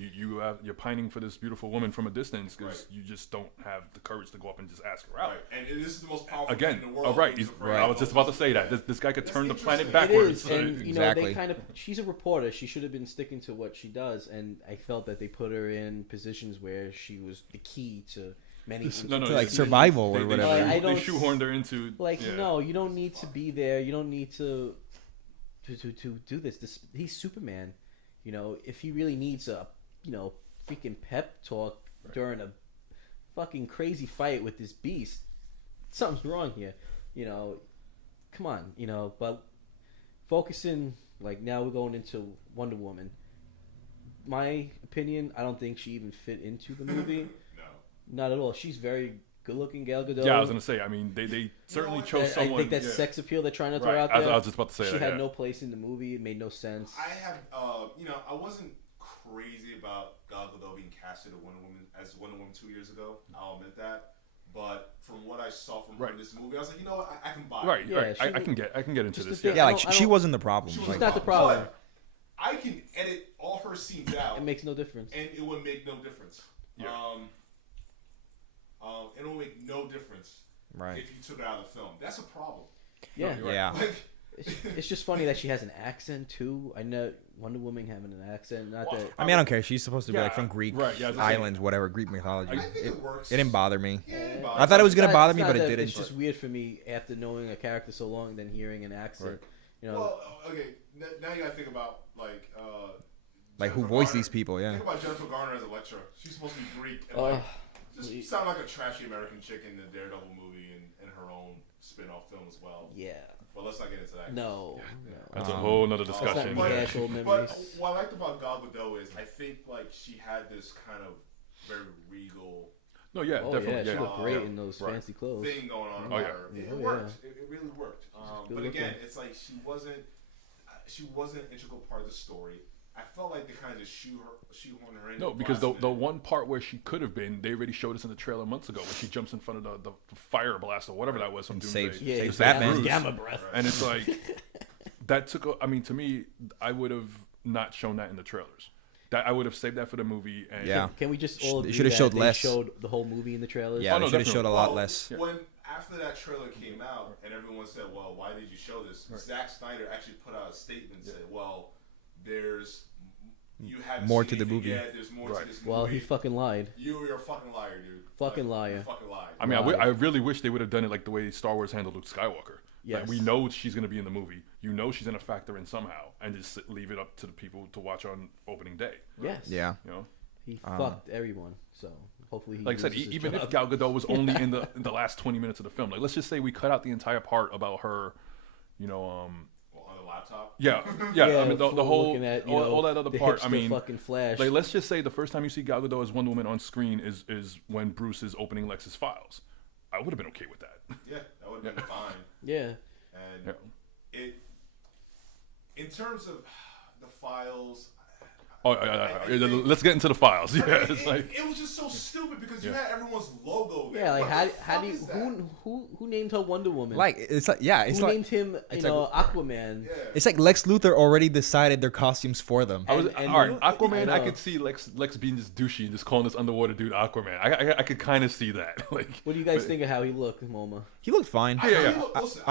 You're pining for this beautiful woman from a distance because you just don't have the courage to go up and just ask her out. Right, and this is the most powerful thing in the world. I was just about to say that this guy could turn the planet backwards. It is, and they she's a reporter. She should have been sticking to what she does, and I felt that they put her in positions where she was the key to many survival or whatever. They shoehorned her into no, you don't need to be there. You don't need to do this. He's Superman. If he really needs a freaking pep talk during a fucking crazy fight with this beast, something's wrong here. Come on. But focusing now we're going into Wonder Woman. My opinion, I don't think she even fit into the movie. No, not at all. She's very good-looking, Gal Gadot. Yeah, I was gonna say. I mean, they certainly chose someone. I think that's sex appeal they're trying to throw out there. I was just about to say she that. had no place in the movie. It made no sense. I have, I wasn't crazy about Gal Gadot being casted as Wonder Woman 2 years ago. I'll admit that. But from what I saw from her in this movie, I was like, you know what, I can buy it. Right. I can get into this. Yeah, like she wasn't the problem. She's not the problem. But I can edit all her scenes out. It makes no difference. And it would make no difference. Yeah. It will make no difference if you took it out of the film. That's a problem. Yeah. Yeah. Like, it's just funny that she has an accent too. I know Wonder Woman having an accent. Not that. I mean, I don't care. She's supposed to be like from Greek islands, whatever, Greek mythology. I think it works. It didn't bother me. Yeah, it didn't I thought it was gonna bother me, It's but not it that- didn't. It's just weird for me after knowing a character so long, then hearing an accent. You know. Well, okay. Now you gotta think about like who Jennifer voiced Garner. these people. Yeah. Think about Jennifer Garner as Elektra. She's supposed to be Greek and just sound like a trashy American chick in the Daredevil movie and her own spin-off film as well. Yeah. But let's not get into that. No. That's a whole nother discussion. Let's not rehash old But memories. what I liked about Gal Gadot is I think like she had this kind of very regal No, yeah, Oh definitely. yeah, she Yeah. looked great in those fancy clothes. thing going on Oh, about yeah. her. It Oh, yeah. worked. It really worked. good But again, looking. it's like she wasn't an integral part of the story. I felt like they kind of just shoehorn her in. No, because the one part where she could have been, they already showed us in the trailer months ago when she jumps in front of the fire blast or whatever that was from Doomsday. saves- Yeah, Saves exactly. Batman. Gamma breath. And it's like that took. I mean, to me, I would have not shown that in the trailers. That I would have saved that for the movie. And Yeah. Can we just all They agree should have that showed they less. showed the whole movie in the trailers? Yeah, Oh, they no, should have showed a lot less. When after that trailer came out and everyone said, "Well, why did you show this?" Zack Snyder actually put out a statement and said, "Well, you haven't More seen to the anything movie." yet. There's more to this movie." Well, he fucking lied. You're a fucking liar, dude. Fucking Like, liar. you fucking lied. I mean, Right. I really wish they would have done it like the way Star Wars handled Luke Skywalker. Yes. Like, we know she's going to be in the movie. You know she's going to factor in somehow, and just leave it up to the people to watch on opening day. Yes. Yeah. You know, He fucked everyone. So hopefully he. like I said, loses his even job. if Gal Gadot was only in the last 20 minutes of the film, like let's just say we cut out the entire part about her, you know, Well, on the laptop. yeah. I mean, the whole looking at, you all, know, all that other the part. hipster I mean, fucking Flash. like let's just say the first time you see Gal Gadot as Wonder Woman on screen is when Bruce is opening Lex's files. I would have been okay with that. Yeah, that would have been fine. yeah. And in terms of the files. Let's get into the files. Yeah, it's like It was just so stupid because you had everyone's logo there. Yeah, like What the how fuck do you is that? who named her Wonder Woman? Like it's like it's who like named him? it's Aquaman. Yeah. it's like Lex Luthor already decided their costumes for them. I was And- all right. Aquaman, I I know. could see Lex being just douchey and just calling this underwater dude Aquaman. I could kind of see that. Like, What do you guys think of how he looked, Moma? He looked fine. I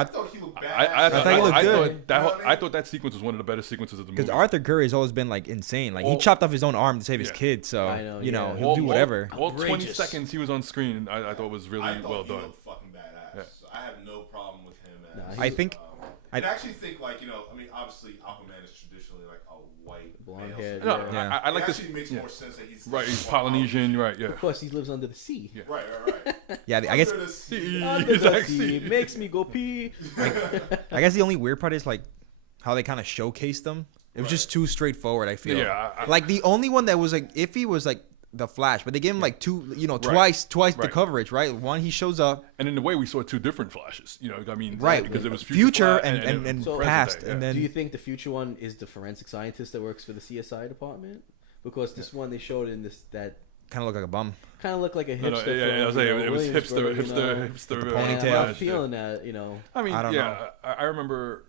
thought he looked bad. I thought he looked good. I thought that sequence was one of the better sequences of the movie. Because Arthur Curry has always been like insane. Like he Well- chopped off his own arm to save his Yeah. kid. So I know, you know yeah. he'll do whatever. All 20 Outrageous. seconds he was on screen, I thought was really I thought well he done. looked fucking badass. Yeah. So I have no problem with him. As, Nah, I think and I actually think like I mean obviously Aquaman is traditionally like a white Blonde male, hair. so No, Yeah. I like it this. actually makes Yeah. more sense that he's Right, he's more Polynesian, right? Yeah. Of course, he lives under the sea. Yeah. Right. yeah. I guess Under the sea. Under the Exactly. sea makes me go pee. I guess the only weird part is like how they kind of showcased them. It was just too straightforward. I feel. Yeah, Like the only one that was like iffy was like the Flash, but they gave him like two, twice the Right. coverage, right? One he shows up, And in a way, we saw two different flashes. You know, I mean, right? Because it was future Flash and So- past, present day, and yeah. then Do you think the future one is the forensic scientist that works for the CSI department? Because this one they showed in this that kind of look like a bum. kind of looked like a hipster. No, yeah, I was saying it was hipster, Williamsburg, hipster, the Flash, ponytail. Yeah, I'm yeah. feeling that. I mean, I don't know. I remember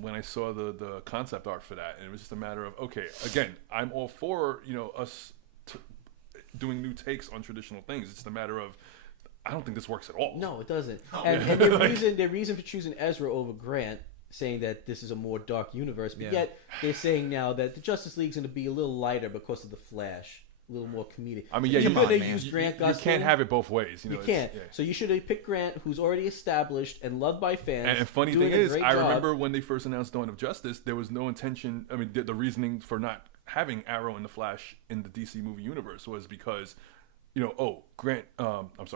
when I saw the concept art for that, and it was just a matter of okay. Again, I'm all for us doing new takes on traditional things. It's just a matter of I don't think this works at all. No, it doesn't. And their reason for choosing Ezra over Grant, saying that this is a more dark universe, but yet they're saying now that the Justice League's going to be a little lighter because of the Flash, a little more comedic. I mean, yeah, you're you, going to man. use Grant you Gustin. can't have it both ways. You It's- can't. yeah. So you should have picked Grant, who's already established and loved by fans. And funny doing thing a is, great I job. remember when they first announced Dawn of Justice, there was no intention. I mean, the reasoning for not having Arrow and the Flash in the DC movie universe was because, Grant.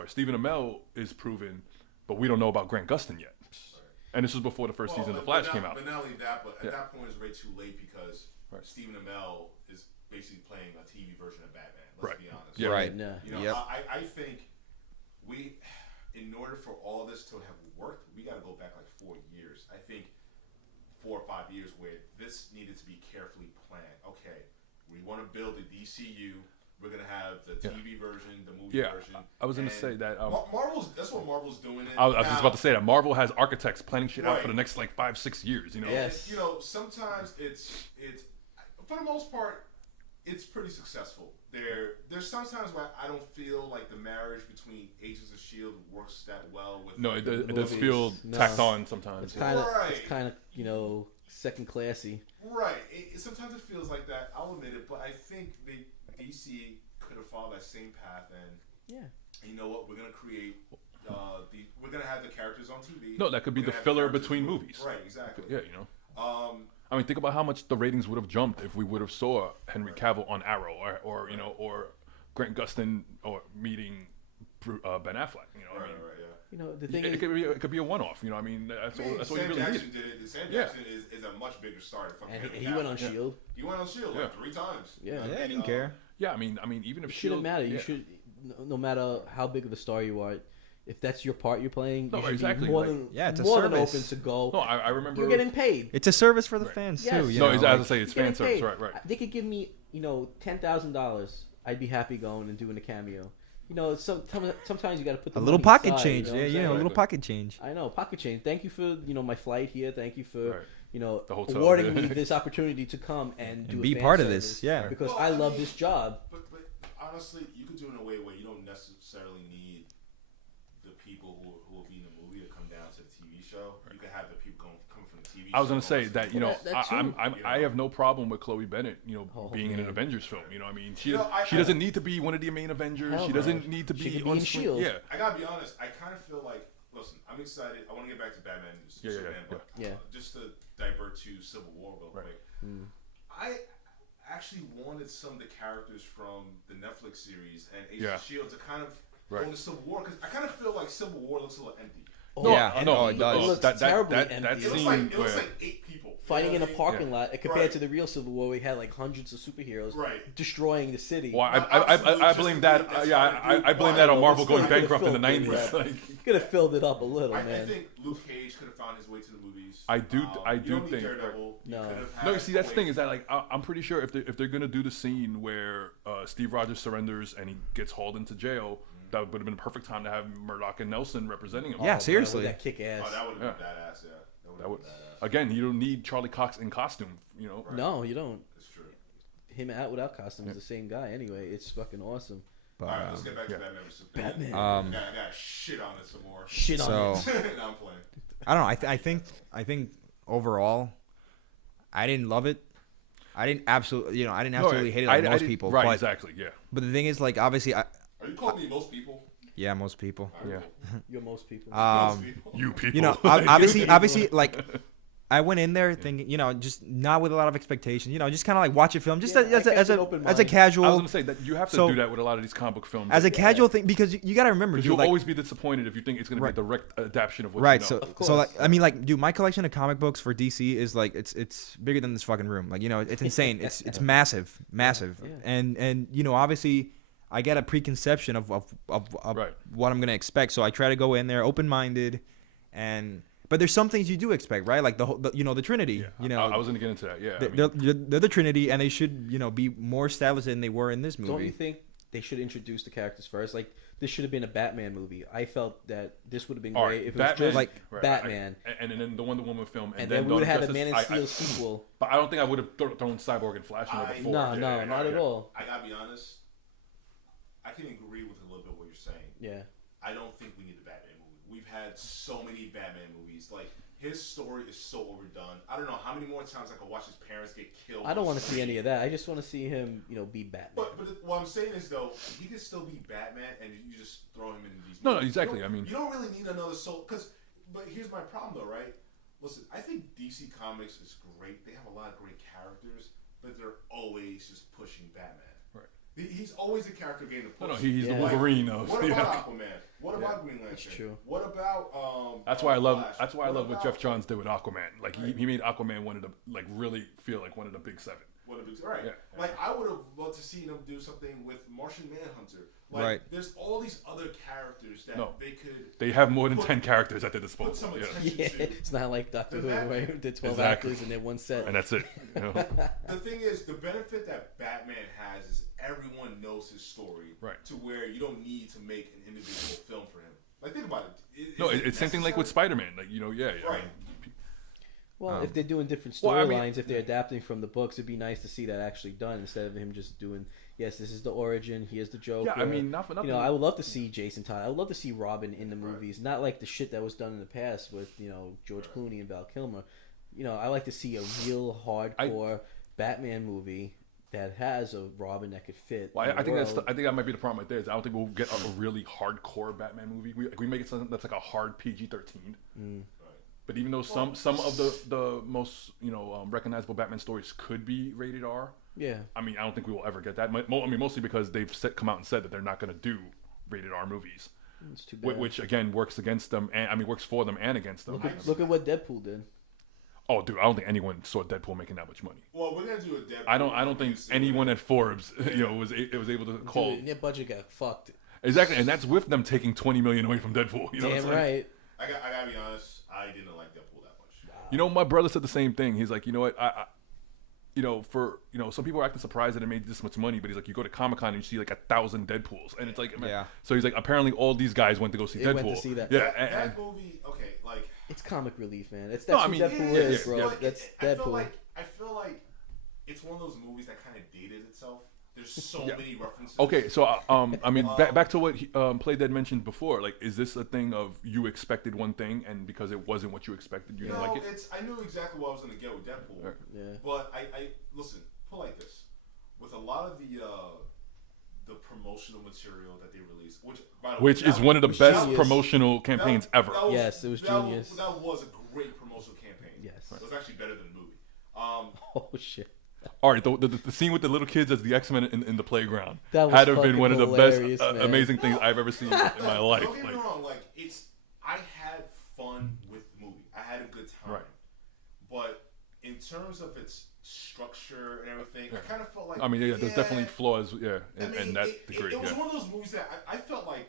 Stephen Amell is proven, but we don't know about Grant Gustin yet. And this was before the first season of the Flash came out. But not only that, but at that point it was way too late because Stephen Amell is basically playing a TV version of Batman. Let's be honest. Yeah. Right. No. I think in order for all this to have worked, we got to go back like 4 years. I think 4 or 5 years where this needed to be carefully planned. Okay, we want to build the DCU. We're gonna have the TV version, the movie version. I was gonna say that. Marvel's. That's what Marvel's doing. I was just about to say that Marvel has architects planning shit out for the next like 5-6 years. You know. Yes. You know, sometimes it's for the most part, it's pretty successful. There's sometimes where I don't feel like the marriage between Agents of S.H.I.E.L.D. works that well with. No, it does feel tacked on sometimes. It's kind of you know, second classy. Right. Sometimes it feels like that. I'll admit it, but I think DC could have followed that same path, and you know what? We're gonna create. We're gonna have the characters on TV. No, that could be the filler between movies. Right. Exactly. Yeah, you know. I mean, think about how much the ratings would have jumped if we would have saw Henry Cavill on Arrow, or you know, or Grant Gustin or meeting Ben Affleck. You know, I mean, You know, the thing it could be a one-off. You know, I mean, that's all you really need. Sam Jackson is a much bigger star. And he went on S.H.I.E.L.D. He went on S.H.I.E.L.D. like 3 times. Yeah, I didn't care. Yeah, I mean, even if it shouldn't matter. You should, no matter how big of a star you are, if that's your part you're playing, you should be more than it's more a than service. open to go. No, I remember you're getting paid. It's a service for the fans too. No, as I say, it's fan service, right? They could give me, you know, $10,000. I'd be happy going and doing a cameo. You know, sometimes you got to put the a little money pocket aside, change. You know a little pocket change. I know, pocket change. Thank you for my flight here. Thank you for you know awarding me this opportunity to come and do be a fan part of service, this. Yeah, because I love this job. But honestly, you could do it in a way where you don't necessarily need the people who will be in the movie to come down to the TV show. You could have the people coming from the TV show. I was going to say that, you know, that I have no problem with Chloe Bennett, you know, being in an Avengers film. You know what I mean? She doesn't need to be one of the main Avengers. She doesn't need to be on screen. S.H.I.E.L.D. Yeah. I gotta be honest. I kind of feel like, listen, I'm excited. I want to get back to Batman and Superman, but just to divert to Civil War real quick. I actually wanted some of the characters from the Netflix series and Agents of S.H.I.E.L.D. to kind of go into Civil War, because I kind of feel like Civil War looks a little empty. It does. It looks terribly empty. That It scene looks like 8 people fighting in a parking lot, compared to the real Civil War, we had like hundreds of superheroes destroying the city. Well, I blame that. I blame that on Marvel going bankrupt in the 90s. Like, could have filled it up a little, man. I think Luke Cage could have found his way to the movies. I do think. No, you see, that's the thing is that, like, I'm pretty sure if they're gonna do the scene where Steve Rogers surrenders and he gets hauled into jail, that would have been a perfect time to have Murdoch and Nelson representing him. Yeah, seriously. That kick ass. Oh, that would have been badass. Yeah, that would. Again, you don't need Charlie Cox in costume. You know. No, you don't. That's true. Him out without costume is the same guy. Anyway, it's fucking awesome. All right, let's get back to Batman. Batman. I got shit on it some more. Shit on it. No, I'm playing. I don't know. I think overall, I didn't love it. I didn't absolutely hate it like most people. Right, but, exactly. Yeah. But the thing is, like, obviously, Are you calling me most people? Yeah, most people. Yeah. You're most people. You people. You know, obviously, like, I went in there thinking, you know, just not with a lot of expectation. You know, just kind of like watch a film, just as a casual. I was gonna say that you have to do that with a lot of these comic book films. As a casual thing, because you got to remember, you'll always be disappointed if you think it's gonna be a direct adaptation of what you know. So like, I mean, like, dude, my collection of comic books for DC is like it's bigger than this fucking room. Like, you know, it's insane. it's massive. Yeah. And you know, obviously, I get a preconception of what I'm gonna expect. So I try to go in there open minded, but there's some things you do expect, right? Like the Trinity. Yeah. You know, I was gonna get into that. Yeah, they're the Trinity, and they should, you know, be more established than they were in this movie. Don't you think they should introduce the characters first? Like, this should have been a Batman movie. I felt that this would have been great if it was just like Batman, and then the Wonder Woman film, and then we would have had a Man of Steel sequel. But I don't think I would have thrown Cyborg and Flash in there before. No, not at all. I gotta be honest. I can agree with a little bit what you're saying. Yeah. I don't think we need a Batman movie. We've had so many Batman movies. Like, his story is so overdone. I don't know how many more times I could watch his parents get killed. I don't want to see any of that. I just want to see him, you know, be Batman. But what I'm saying is, though, he can still be Batman, and you just throw him in these movies. No, exactly. You don't really need another soul. But here's my problem, though, right? Listen, I think DC Comics is great. They have a lot of great characters, but they're always just pushing Batman. He's always a character getting a push. No, he's the Wolverine of. What about Aquaman? What about Green Lantern? That's true. What about That's why I love. Flash? That's why I love what Jeff Johns did with Aquaman. Like he made Aquaman one of the really feel like one of the big 7. what a big right. Yeah. Like I would have loved to see them do something with Martian Manhunter. Like Right. there's all these other characters that they could. They have more than 10 characters at their disposal. Put some attention Yeah, to. it's not like Doctor Who, Batman. right? The 12 Exactly. actors and then one set. And that's it. You know? The thing is, the benefit that Batman has is everyone knows his story, Right. To where you don't need to make an individual film for him. Like think about it. It's same thing like with Spider-Man. Like Right. Well, if they're doing different storylines, Well, I mean, if they're adapting from the books, it'd be nice to see that actually done instead of him just doing, yes, this is the origin, here's the Joker. Yeah, I mean, not for nothing. I would love to see Jason Todd. I would love to see Robin in the movies, not like the shit that was done in the past with, George Clooney and Val Kilmer. I like to see a real hardcore Batman movie that has a Robin that could fit. Well, I think that might be the problem right there. Is I don't think we'll get a really hardcore Batman movie. We make it something that's like a hard PG-13. But even though some of the most recognizable Batman stories could be rated R, yeah. I mean, I don't think we will ever get that. Mostly because they've come out and said that they're not going to do rated R movies. It's too bad. Which again works against them, and works for them and against them. Look at what Deadpool did. Oh, dude, I don't think anyone saw Deadpool making that much money. Well, we're gonna do a Deadpool. I don't think anyone at Forbes, was able to call. Dude, their budget got fucked. Exactly, and that's with them taking $20 million away from Deadpool. You know Damn right. I gotta be honest. I didn't like Deadpool that much. My brother said the same thing. He's like, you know what, some people are acting surprised that it made this much money, but he's like, you go to Comic-Con and you see like 1,000 Deadpools, and it's like, man. Yeah. So he's like, apparently all these guys went to go see Deadpool. Went to see that. Yeah, That movie, okay, like it's comic relief, man. That's No, what I mean, Deadpool yeah, is, yeah, bro. yeah. That's I Deadpool. feel like it's one of those movies that kind of dated itself. There's so many references. Okay, so I mean, back to what Play Dead mentioned before. Like, is this a thing of you expected one thing, and because it wasn't what you expected, you didn't like it? I knew exactly what I was gonna get with Deadpool. Right. Yeah. But I listen. Put it like this: with a lot of the promotional material that they released, which Is one of the best genius. promotional campaigns ever. Yes, it was genius. That was a great promotional campaign. Yes. It was actually better than the movie. Oh shit. All right, the scene with the little kids as the X-Men in the playground That was had to have been fucking one of the best, hilarious, man. amazing things I've ever seen in my life. Don't get me Like, wrong. Like I had fun with the movie. I had a good time. Right. But in terms of its structure and everything, I kind of felt like. I mean, there's definitely flaws, in that it, degree. It was one of those movies that I felt like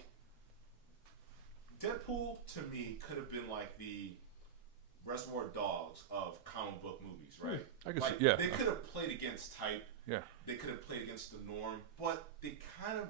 Deadpool to me could have been like the Reservoir Dogs of comic book movies, right? I guess, like, yeah. They could have played against type. Yeah. They could have played against the norm, but they kind of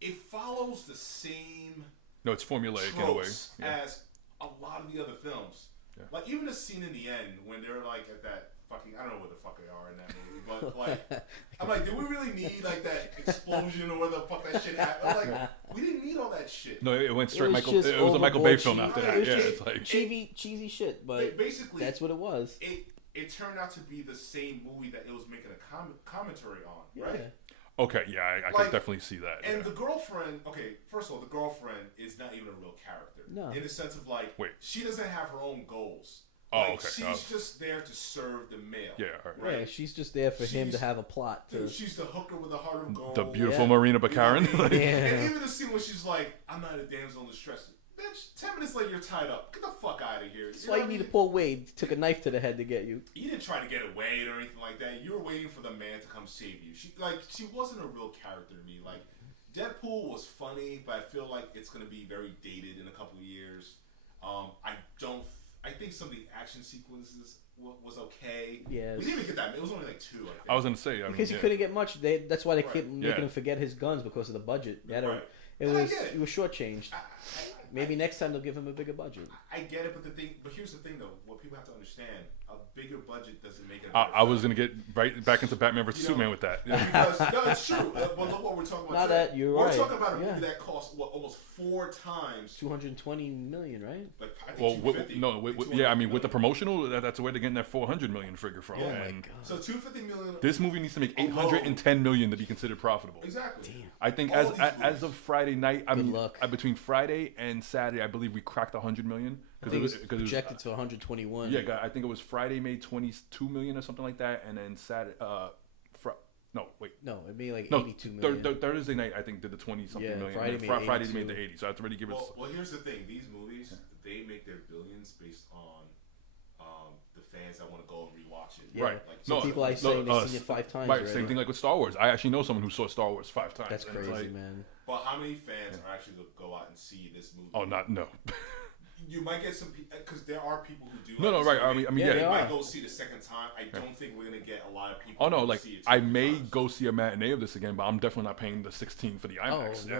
it follows the same No, it's formulaic in a way. tropes Yeah. as a lot of the other films. Yeah. Like even the scene in the end when they're like at that fucking, I don't know what the fuck they are in that movie, but like I'm like, do we really need like that explosion or whatever the fuck that shit happened? I'm like, we didn't need all that shit. No, it went straight was Michael. just It was a Michael Bay overboard film cheese. after It that. was Yeah, just- it's like cheesy shit, but Basically, that's what it was. It turned out to be the same movie that it was making a commentary on, right? okay, yeah, I Like, can definitely see that. And yeah. the girlfriend, okay, first of all, the girlfriend is not even a real character. No. In the sense of like, Wait. she doesn't have her own goals. Oh, Like, okay. She's just there to serve the male. Yeah, all right. Yeah, she's just there for him to She's- have a plot. To, Dude, she's the hooker with a heart of gold. The beautiful Yeah. Marina Baccarin. You know what I mean? Like, Yeah. And even the scene where she's like, I'm not a damsel in distress. Bitch, 10 minutes later, you're tied up. Get the fuck out of here. that's why you need to pull Wade. Took a knife to the head to get you. You didn't try to get away or anything like that. You were waiting for the man to come save you. She wasn't a real character to me. Like, Deadpool was funny, but I feel like it's going to be very dated in a couple of years. I think some of the action sequences was okay. Yes. We didn't even get that. It was only like 2, I think. I was gonna say, Because he yeah. couldn't get much. That's why they kept making Yeah. him forget his guns because of the budget. They had Right. It And I was get it. it was shortchanged. Maybe next time they'll give him a bigger budget. I get it, but here's the thing though. What people have to understand: a bigger budget doesn't make it. I was gonna get right back into Batman vs Superman with that. Yeah. Because no, it's true. But look what we're talking about. Now today. that you're we're right. talking about a Yeah. movie that cost almost 4 times. 220 million, right? Like, I think Well, 250. yeah, I mean, with the promotional, that's where they're getting that 400 million figure from. Yeah. Oh my And god. So 250 million. this movie needs to make 810 million to be considered profitable. Exactly. Damn. I think All as these as of Friday night, I Good mean, luck. between Friday and Saturday, I believe we cracked 100 million. I think it was projected to 121. Yeah, I think it was Friday made 22 million or something like that, and then Saturday, no, wait, No, it'd be like no, 82 million. Thursday night I think did the 20 something Yeah, million. Friday and then made Friday 82. made the 80, so that's already given us. Well, here's the thing: these movies they make their billions based on the fans that want to go and rewatch it. Yeah. Right. Like, Some people I say they've seen it 5 times. Right. already. Same thing like with Star Wars. I actually know someone who saw Star Wars 5 times. That's and it's crazy, like, man. But how many fans are actually going to go out and see this movie? Oh, no. You might get some people, because there are people who do. No, right. I mean, Yeah, They they might are. go see the second time. I don't think we're gonna get a lot of people. Oh no, who like see it I 2 may times. go see a matinee of this again, but I'm definitely not paying the 16 for the IMAX. no.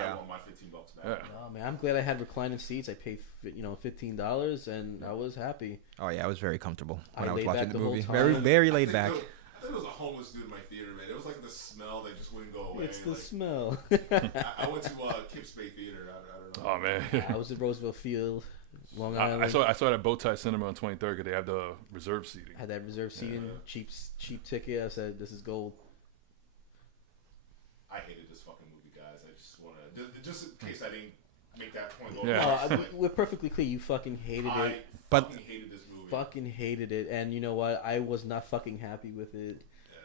I want my $15 back. Yeah. Oh man, I'm glad I had reclining seats. I paid $15, and I was happy. Oh yeah, I was very comfortable when I I was laid watching back the the whole movie. time. Very, very laid back. I think there was a homeless dude in my theater, man. It was like the smell that just wouldn't go away. It's the Like, smell. I went to Kips Bay Theater. I don't know. Oh man. I was at Roosevelt Field, Long Island. I saw it at Bowtie Cinema on 23rd because they have the reserve seating. Had that reserve seating, cheap ticket. I said, "This is gold." I hated this fucking movie, guys. I just want to, just in case I didn't make that point. Yeah. We're perfectly clear. You fucking hated I it. fucking hated this movie. Fucking hated it. And you know what? I was not fucking happy with it.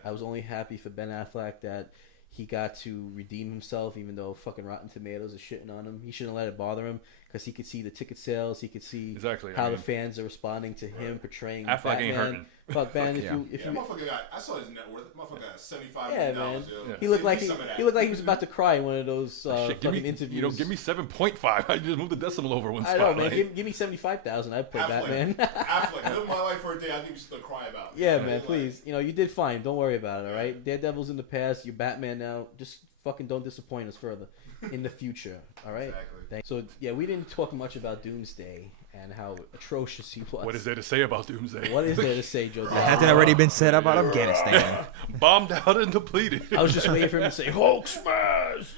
Yeah. I was only happy for Ben Affleck that he got to redeem himself, even though fucking Rotten Tomatoes is shitting on him. He shouldn't let it bother him because he could see the ticket sales. He could see Exactly, how I the mean, fans are responding to him portraying Affleck Batman. ain't hurting. Fuck Ben, if Yeah. you Motherfucker got. I saw his net worth. Motherfucker got $75 yeah, million. man. Yo. Yeah. He looked Give like me some of that. he looked like he was about to cry in one of those Shit, give fucking me, interviews. give me 7.5. I just moved the decimal over one I spot. know, man. like- Give me 75,000. I'd play Affleck. Batman. Affleck, live my life for a day. I'll give you something to cry about. Yeah, Like, man, please. You know, you did fine. Don't worry about it, all right? Daredevil's in the past. You're Batman now. Just fucking don't disappoint us further in the future, all right? Exactly. So, yeah, we didn't talk much about Doomsday and how atrocious he was. What is there to say about Doomsday? What is there to say, Joe? It hasn't already been said about Afghanistan. Bombed out and depleted. I was just waiting for him to say, Hulk smash!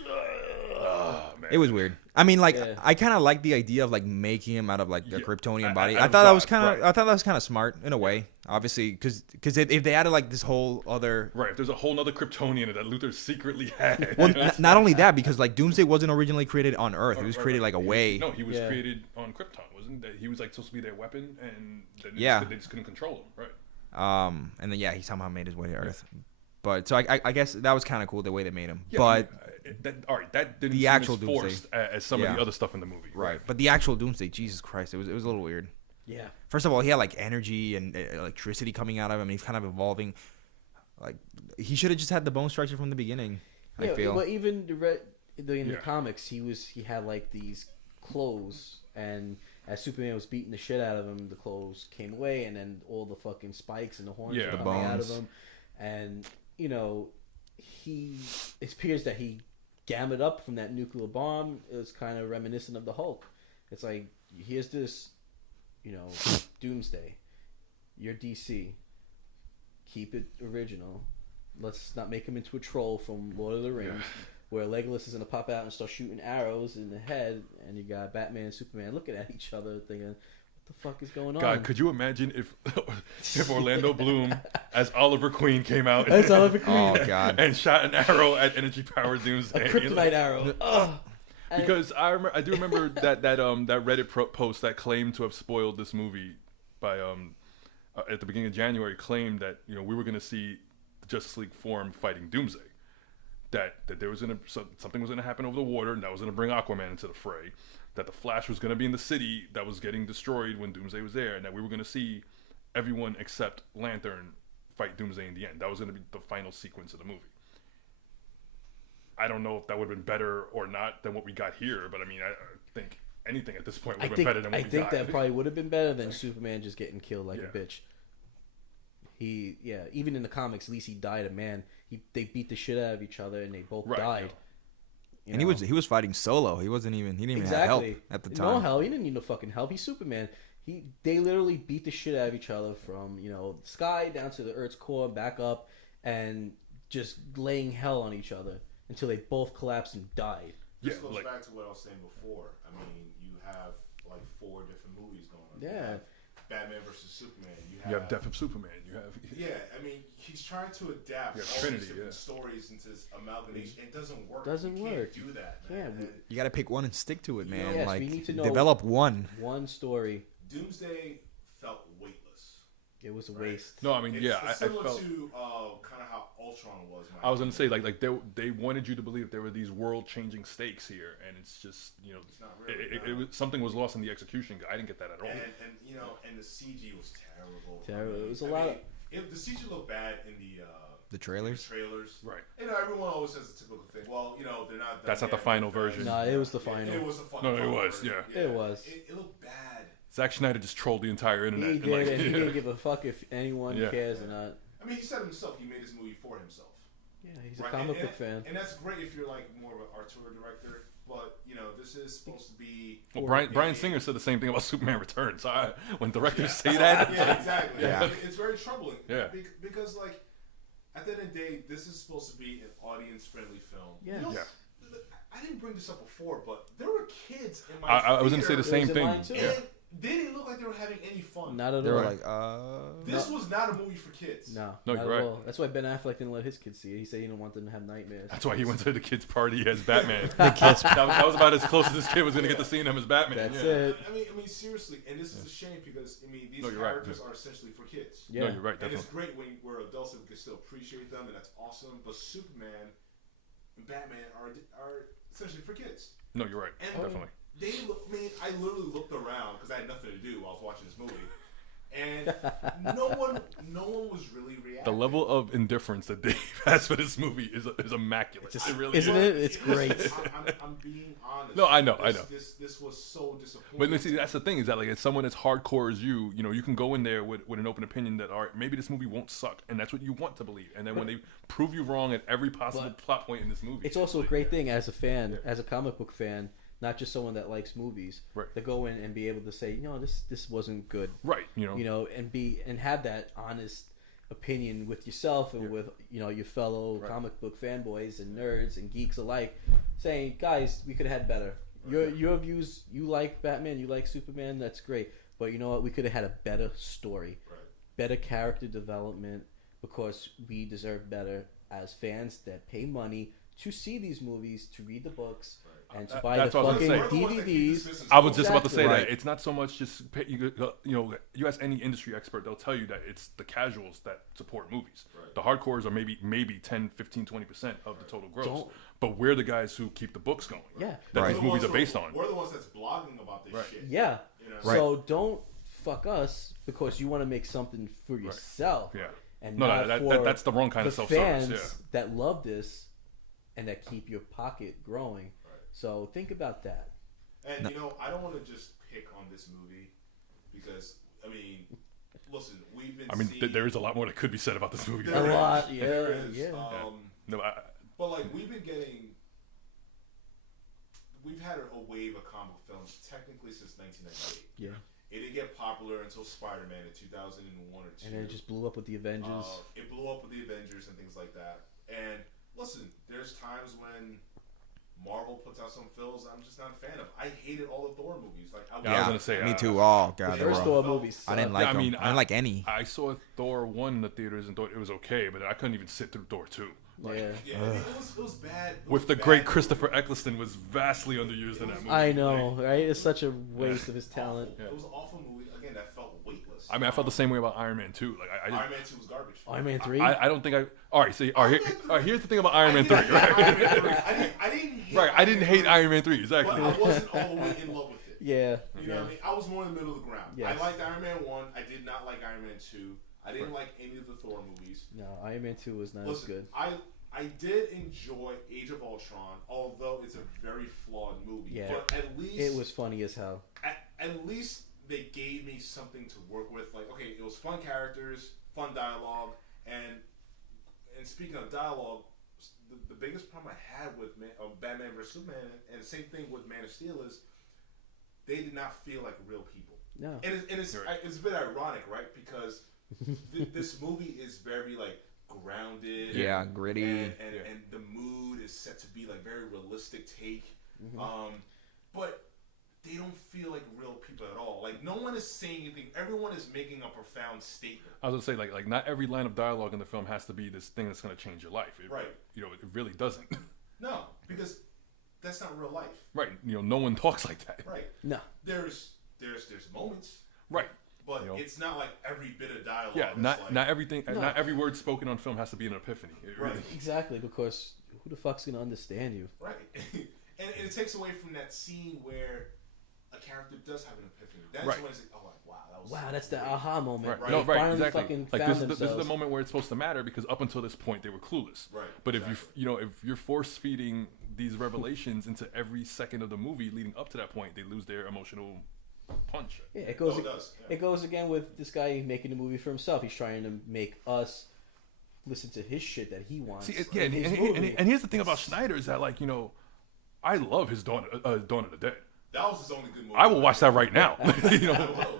Oh, man. It was weird. I mean, like, Yeah. I kind of like the idea of like making him out of like a Yeah, Kryptonian out body. of I thought that was God, kind of, right. I thought that was kind of smart in a way. Obviously, because if they added like this whole other, Right, if there's a whole nother Kryptonian that Luthor secretly had. well, you know? not only that, because like Doomsday wasn't originally created on Earth. It was created like away. No, he was Yeah. created on Krypton, wasn't that? He was like supposed to be their weapon, and then Yeah. they just couldn't control him, right? And then yeah, he somehow made his way to Earth. But so I guess that was kind of cool the way they made him. Yeah, but all right, that didn't the seem actual as Doomsday. forced as some of Yeah. the other stuff in the movie. right, but the actual Doomsday, Jesus Christ, it was a little weird. Yeah. First of all, he had like energy and electricity coming out of him. He's kind of evolving. Like he should have just had the bone structure from the beginning. I feel. But even in the Yeah. comics, he had like these clothes, and as Superman was beating the shit out of him, the clothes came away, and then all the fucking spikes and the horns Yeah. were The coming out of bones. him, and you know, it appears that he gammed up from that nuclear bomb. It was kind of reminiscent of the Hulk. It's like, here's this, you know, Doomsday. You're DC. Keep it original. Let's not make him into a troll from Lord of the Rings, where Legolas is gonna pop out and start shooting arrows in the head, and you got Batman and Superman looking at each other, thinking, "What the fuck is going on?" God, could you imagine if Orlando Bloom as Oliver Queen came out That's Oliver Queen. Oh God. and shot an arrow at energy powered A Doomsday? kryptonite arrow. Ugh. And- Because I do remember that Reddit post that claimed to have spoiled this movie by at the beginning of January claimed that we were going to see the Justice League form fighting Doomsday, that there was something was going to happen over the water, and that was going to bring Aquaman into the fray, that the Flash was going to be in the city that was getting destroyed when Doomsday was there, and that we were going to see everyone except Lantern fight Doomsday in the end. That was going to be the final sequence of the movie. I don't know if that would have been better or not than what we got here, but I mean, I think anything at this point would have been better than what we got. I think that probably would have been better than Superman just getting killed like a Yeah. bitch. Even in the comics, at least he died a man. They beat the shit out of each other, and they both Right, died. You And know? he was fighting solo. He didn't even have help at the time. No help. He didn't need no fucking help. He's Superman. They literally beat the shit out of each other from the sky down to the Earth's core, back up, and just laying hell on each other until they both collapsed and died. This Yeah, goes like- back to what I was saying before. I mean, you have like 4 different movies going on. Yeah. You have Batman versus Superman. You have Death of Superman. You have Yeah, I mean, he's trying to adapt You have all Trinity, these different yeah. stories into this amalgamation. It doesn't work. Doesn't you work. Can't do that, Yeah, man. And You got to pick one and stick to it, man. Yes, like we need to know- develop one. One story. Doomsday felt weightless. It was a waste. No, I mean, It's I similar felt to kind of how Ultron was. I was gonna say like they wanted you to believe there were these world changing stakes here, and it's just it's not really, it was something was lost in the execution. I didn't get that at all. And the CG was terrible. Terrible. It was a lot. The CG looked bad in the trailers. Right. Everyone always says the typical thing. Well, they're not. That's not the final version. No, it was the final. It was the final. No, it was. Version. Yeah. It was. It looked bad. Zack Snyder just trolled the entire internet. He did, and he didn't give a fuck if anyone cares or not. I mean, he said himself he made this movie for himself. Yeah, he's a comic book fan. And that's great if you're like more of an auteur director. But this is supposed to be. Well, Bryan Singer said the same thing about Superman Returns. When directors say that, exactly. It's very troubling. Yeah. Because at the end of the day, this is supposed to be an audience-friendly film. Yeah. I didn't bring this up before, but there were kids in my I was gonna say the same thing. And they didn't look like they were having any fun. Not at all. They were like, This was not a movie for kids. No, you're not right. at all. That's why Ben Affleck didn't let his kids see it. He said he didn't want them to have nightmares. That's why he went to the kids' party as Batman. that was about as close as this kid was gonna get to seeing him as Batman. That's it. I mean, seriously, and this is a shame because these you're characters right. are essentially for kids. Yeah. No, you're right. And Definitely. it's great when we're adults and we can still appreciate them, and that's awesome. But Superman and Batman are essentially for kids. No, you're right. And Definitely. I literally looked around because I had nothing to do while I was watching this movie, and no one was really reacting. The level of indifference that Dave has for this movie is immaculate. It really Isn't is. it? It's great. I'm being honest. No, I know. This was so disappointing. But see, that's the thing is that as someone as hardcore as you can go in there with an open opinion that all right, maybe this movie won't suck, and that's what you want to believe. And then when they prove you wrong at every possible plot point in this movie, It's also a great thing as a fan, as a comic book fan, not just someone that likes movies, to go in and be able to say, this wasn't good, right? And have that honest opinion with yourself and with your fellow comic book fanboys and nerds and geeks alike, saying, guys, we could have had better. Your views, you like Batman, you like Superman, that's great, but you know what? We could have had a better story, better character development, because we deserve better as fans that pay money to see these movies, to read the books, and to buy the fucking DVDs. I was just about to say Exactly. that it's not so much just you ask any industry expert, they'll tell you that it's the casuals that support movies. The hardcores are maybe 10, 15, 20% of the total gross. But we're the guys who keep the books going. Yeah. That these movies are based on. We're the ones that's blogging about this shit. Yeah. So don't fuck us because you want to make something for yourself. Yeah. And no, not for that's the wrong kind of self-service. self-service. Fans that love this and that keep your pocket growing. So think about that. And I don't want to just pick on this movie because listen, we've been. There is a lot more that could be said about this movie. A lot, There is. No, but we've had a wave of comic films technically since 1998. Yeah. It didn't get popular until Spider-Man in 2001 or 2. And then it just blew up with the Avengers. It blew up with the Avengers and things like that. And listen, there's times when Marvel puts out some films I'm just not a fan of. I hated all the Thor movies. I was gonna say me too. Oh god, the first Thor movies. I didn't like them. I didn't like any. I saw Thor 1 in the theaters and thought it was okay, but I couldn't even sit through Thor 2. It was bad. With the great Christopher Eccleston was vastly underused in that movie. I know, right? It's such a waste of his talent. It was an awful movie. Again, that felt weightless. I felt the same way about Iron Man 2. Iron Man 2 was garbage. Iron Man 3? I don't think all right, here's the thing about Iron Man 3. I didn't hate Iron Man 3, exactly. But I wasn't all the way in love with it. Yeah. You know what I mean? I was more in the middle of the ground. Yes. I liked Iron Man 1. I did not like Iron Man 2. I didn't like any of the Thor movies. No, Iron Man 2 was not as good. I did enjoy Age of Ultron, although it's a very flawed movie. Yeah. But at least it was funny as hell. At least they gave me something to work with. Okay, it was fun characters, fun dialogue, and speaking of dialogue, the biggest problem I had with Batman vs Superman, and the same thing with Man of Steel, is they did not feel like real people. No. And it's a bit ironic, right? Because this movie is very grounded, gritty, and the mood is set to be very realistic take, but they don't feel like real people at all. No one is saying anything. Everyone is making a profound statement. I was gonna say like not every line of dialogue in the film has to be this thing that's gonna change your life. It really doesn't. No, because that's not real life. Right. No one talks like that. Right. No. There's moments. Right. But it's not like every bit of dialogue. Yeah, not everything, not every word spoken on film has to be an epiphany. Right. Exactly, because who the fuck's gonna understand you? Right. and it takes away from that scene where a character does have an epiphany. That's when it's like, oh, like, wow, that was that's the aha moment. Right. No, right, exactly. Fucking like found this is the moment where it's supposed to matter, because up until this point they were clueless. Right. But if if you're force feeding these revelations into every second of the movie leading up to that point, they lose their emotional punch. Yeah, it goes. It goes again with this guy making the movie for himself. He's trying to make us listen to his shit that he wants. See, and here's the thing about Snyder is that, like, I love his Dawn of the Dead. That was his only good movie. I will watch that right now.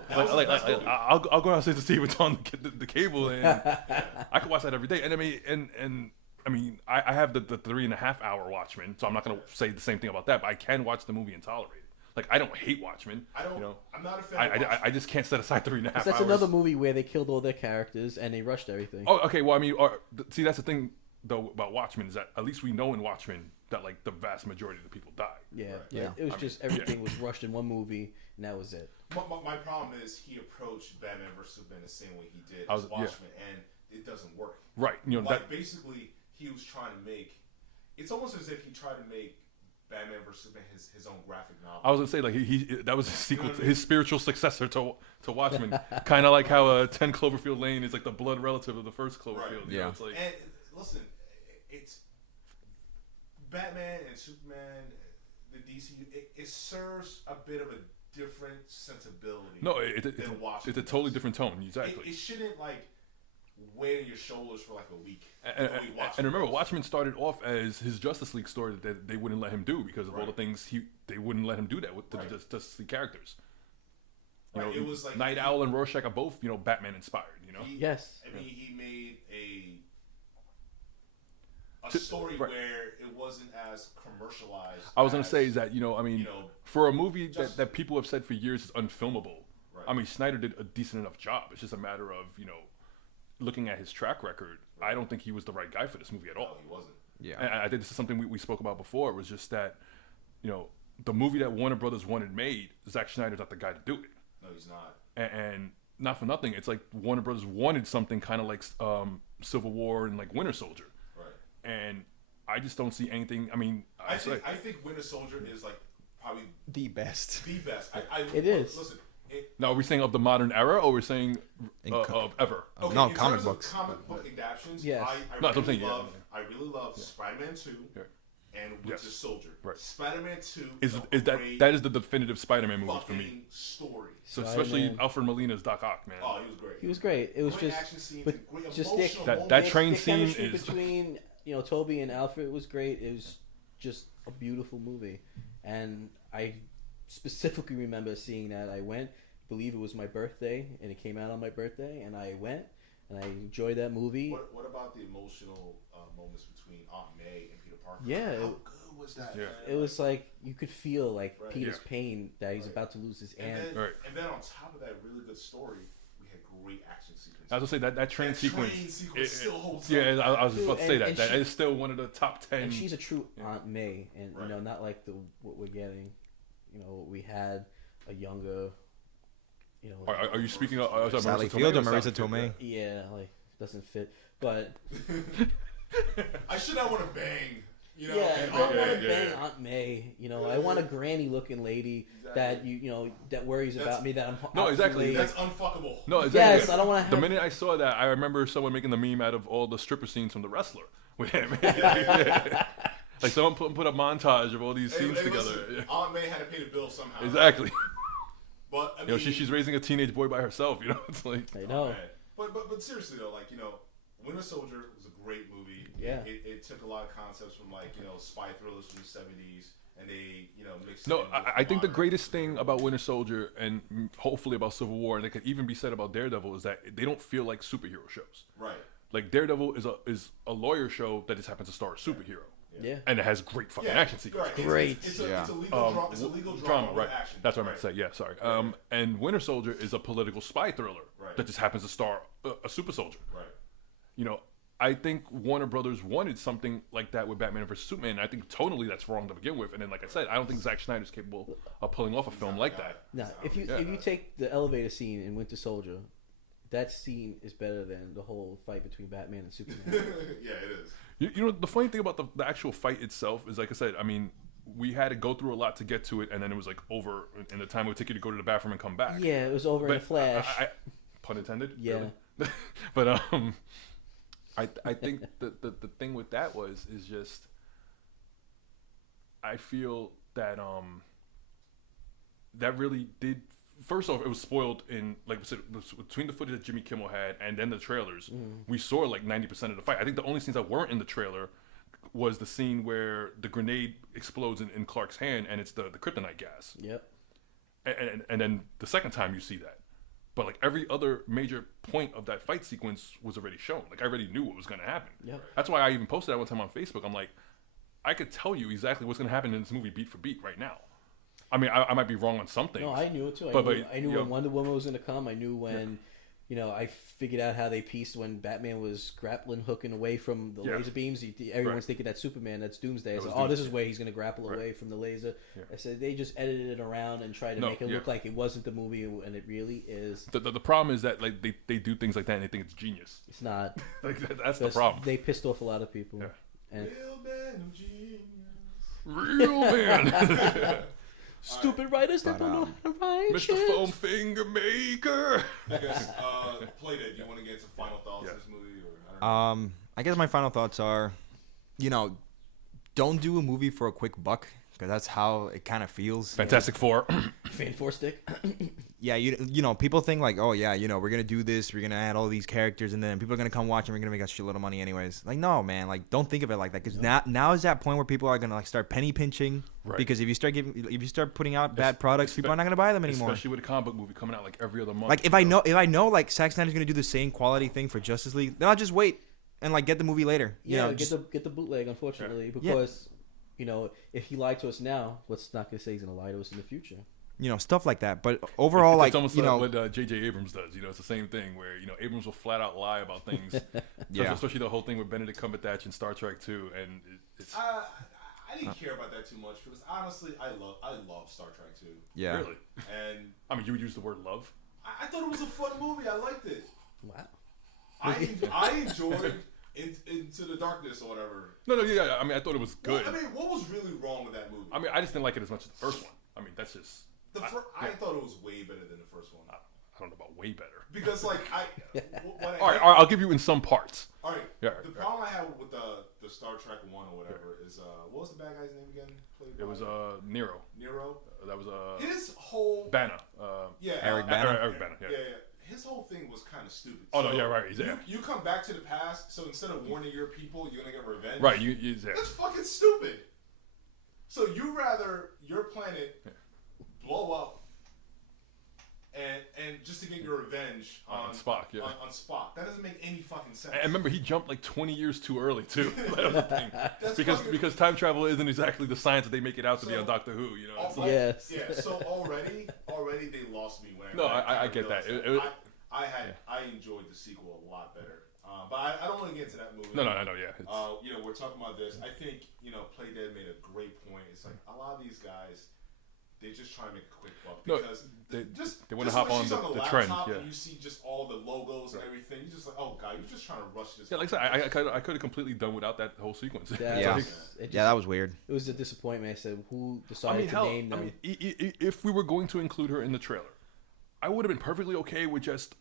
I'll go downstairs to see what's on the cable, and I can watch that every day. And I mean, I have the 3.5 hour Watchmen, so I'm not gonna say the same thing about that. But I can watch the movie and tolerate it. Like, I don't hate Watchmen. I'm not a fan. I just can't set aside 3.5 hours. That's another movie where they killed all their characters and they rushed everything. Oh, okay. Well, I mean, see, that's the thing though about Watchmen, is that at least we know in Watchmen that, like, the vast majority of the people die. Yeah. It was everything was rushed in one movie, and that was it. My problem is he approached Batman vs Superman the same way he did as Watchmen, and it doesn't work. Right. Basically, he was trying to make. It's almost as if he tried to make Batman vs Superman his own graphic novel. I was gonna say, like, he that was his sequel, his spiritual successor to Watchmen. Kind of like how 10 Cloverfield Lane is like the blood relative of the first Cloverfield. Right. It's like, and listen, it's Batman and Superman, the DCU. It serves a bit of a different sensibility. No, it's a totally different tone. Exactly. It shouldn't, like, weight on your shoulders for like a week. And remember, Watchmen started off as his Justice League story that they wouldn't let him do because of all the things they wouldn't let him do that with the Justice League characters. It was like Night Owl and Rorschach are both Batman inspired. Yes. I mean, he made a story where it wasn't as commercialized. I was gonna say is that for a movie that people have said for years is unfilmable. Right. I mean, Snyder did a decent enough job. It's just a matter of looking at his track record, I don't think he was the right guy for this movie at all. No, he wasn't. Yeah. And I think this is something we spoke about before. It was just that, the movie that Warner Brothers wanted made, Zack Snyder's not the guy to do it. No, he's not. And not for nothing, it's like Warner Brothers wanted something kind of like Civil War and like Winter Soldier. Right. And I just don't see anything. I mean, I think Winter Soldier is like probably the best. The best. It is. Listen. Now, are we saying of the modern era, or we're saying of ever? Okay, no, comic books. Comic book adaptations. Yes. I really love Spider-Man 2 and Winter Soldier. Right. Spider-Man 2 that is the definitive Spider-Man movie for me. Story. So especially Alfred Molina's Doc Ock, man. Oh, he was great. He was great. It was great just action scenes, but great just that train the scene is between Toby and Alfred was great. It was just a beautiful movie, and I specifically remember seeing that. I went. Believe it was my birthday, and it came out on my birthday, and I went and I enjoyed that movie. What about the emotional moments between Aunt May and Peter Parker? Yeah, how good was that? Yeah. It was like you could feel like Peter's pain that he's about to lose his aunt. And then on top of that really good story, we had great action sequences. I was gonna say that train sequence still holds up. Yeah, I was about to say that is still one of the top 10. And she's a true Aunt May, and not like what we're getting. What we had a younger. Are you speaking of Sally Field or Marisa Tomei? Yeah, like doesn't fit, but I should not want to bang. I want to bang Aunt May. I want a granny-looking lady that that worries about me. That I'm no, exactly. That's unfuckable. No, exactly. Yes, I don't want to. The minute I saw that, I remember someone making the meme out of all the stripper scenes from The Wrestler with him. Like someone put a montage of all these scenes together. Listen, Aunt May had to pay the bill somehow. Exactly. But I mean, she's raising a teenage boy by herself. It's like I know. But seriously though, like Winter Soldier was a great movie. Yeah. It took a lot of concepts from spy thrillers from the '70s, and they mixed. No, I think the greatest thing about Winter Soldier and hopefully about Civil War, and it could even be said about Daredevil, is that they don't feel like superhero shows. Right. Like Daredevil is a lawyer show that just happens to star a superhero. Yeah. And it has great fucking action sequences. Right. Great. It's a legal drama right. action. That's what I meant to say. Yeah, sorry. And Winter Soldier is a political spy thriller that just happens to star a super soldier. Right. I think Warner Brothers wanted something like that with Batman vs Superman. I think tonally that's wrong to begin with. And then, like I said, I don't think Zack Snyder's capable of pulling off a film like that. Nah, if you take the elevator scene in Winter Soldier, that scene is better than the whole fight between Batman and Superman. Yeah, it is. You know, the funny thing about the actual fight itself is, like I said, I mean, we had to go through a lot to get to it, and then it was like over in the time it would take you to go to the bathroom and come back. Yeah, it was over in a flash. Pun intended. Yeah. Really? But I think the thing with that is just I feel that that really did. First off, it was spoiled in, like I said, between the footage that Jimmy Kimmel had and then the trailers. We saw like 90% of the fight. I think the only scenes that weren't in the trailer was the scene where the grenade explodes in Clark's hand and it's the kryptonite gas. Yep. And then the second time you see that. But like every other major point of that fight sequence was already shown. Like I already knew what was going to happen. Yep. That's why I even posted that one time on Facebook. I'm like, I could tell you exactly what's going to happen in this movie beat for beat right now. I mean, I might be wrong on some things. No, I knew it too. I knew when Wonder Woman was going to come. I knew when, I figured out how they pieced when Batman was grappling, hooking away from the laser beams. Everyone's thinking that's Superman, that's Doomsday. I said, this is where he's going to grapple away from the laser. Yeah. I said, they just edited it around and tried to make it look like it wasn't the movie, and it really is. The problem is that like they do things like that and they think it's genius. It's not. Like that's the problem. They pissed off a lot of people. Yeah. And Real man of genius. Real man. Stupid writers that don't know how to write. Mr. Foam Finger Maker. I guess, Playdead, do you want to get some final thoughts on this movie? Or, I don't know. I guess my final thoughts are, don't do a movie for a quick buck, because that's how it kind of feels. Fantastic Four. Fan Four stick. Yeah, people think like, oh yeah, we're gonna do this, we're gonna add all these characters, and then people are gonna come watch, and we're gonna make a shitload of money anyways. Like, no, man, like don't think of it like that, because now is that point where people are gonna like start penny pinching, right? Because if you start putting out bad products, people are not gonna buy them anymore. Especially with a comic book movie coming out like every other month. Like if I know like Zack Snyder's gonna do the same quality thing for Justice League, then I'll just wait and like get the movie later. Get the bootleg, unfortunately, because if he lied to us now, what's not gonna say he's gonna lie to us in the future? Stuff like that. But overall, it's almost like what J.J. Abrams does. It's the same thing where Abrams will flat out lie about things. Especially the whole thing with Benedict Cumberbatch in Star Trek 2, and it's. I didn't care about that too much because honestly, I love Star Trek 2. Yeah. Really. And I mean, you would use the word love. I thought it was a fun movie. I liked it. Wow. I enjoyed Into the Darkness or whatever. No, yeah. I mean, I thought it was good. Well, I mean, what was really wrong with that movie? I mean, I just didn't like it as much as the first one. I mean, that's just. I thought it was way better than the first one. I don't know about way better. Because like all right, I'll give you in some parts. All right. Yeah. The problem I had with the Star Trek 1 or whatever is what was the bad guy's name again? It was Nero. Nero. That was his whole Bana. Eric Bana. Eric Bana. Yeah. His whole thing was kind of stupid. Oh no, yeah, right. You come back to the past, so instead of warning your people, you're gonna get revenge. Right. That's fucking stupid. So you rather your planet blow up and just to get your revenge on Spock, on Spock. That doesn't make any fucking sense. And remember, he jumped like 20 years too early too. That was the thing. Because time travel isn't exactly the science that they make it out to be on Doctor Who. Yes. Yeah. So already they lost me when. No, I get that. I enjoyed the sequel a lot better. But I don't want to get into that movie. No, yeah. We're talking about this. I think Playdead made a great point. It's like a lot of these guys, they just try to make a quick buck because they want to hop on the trend. Yeah. And you see just all the logos and everything. You're just like, oh god, you're just trying to rush this. Yeah, like I said, I could have completely done without that whole sequence. Yeah, that was weird. It was a disappointment. I said, who decided to name them? I mean, if we were going to include her in the trailer, I would have been perfectly okay with just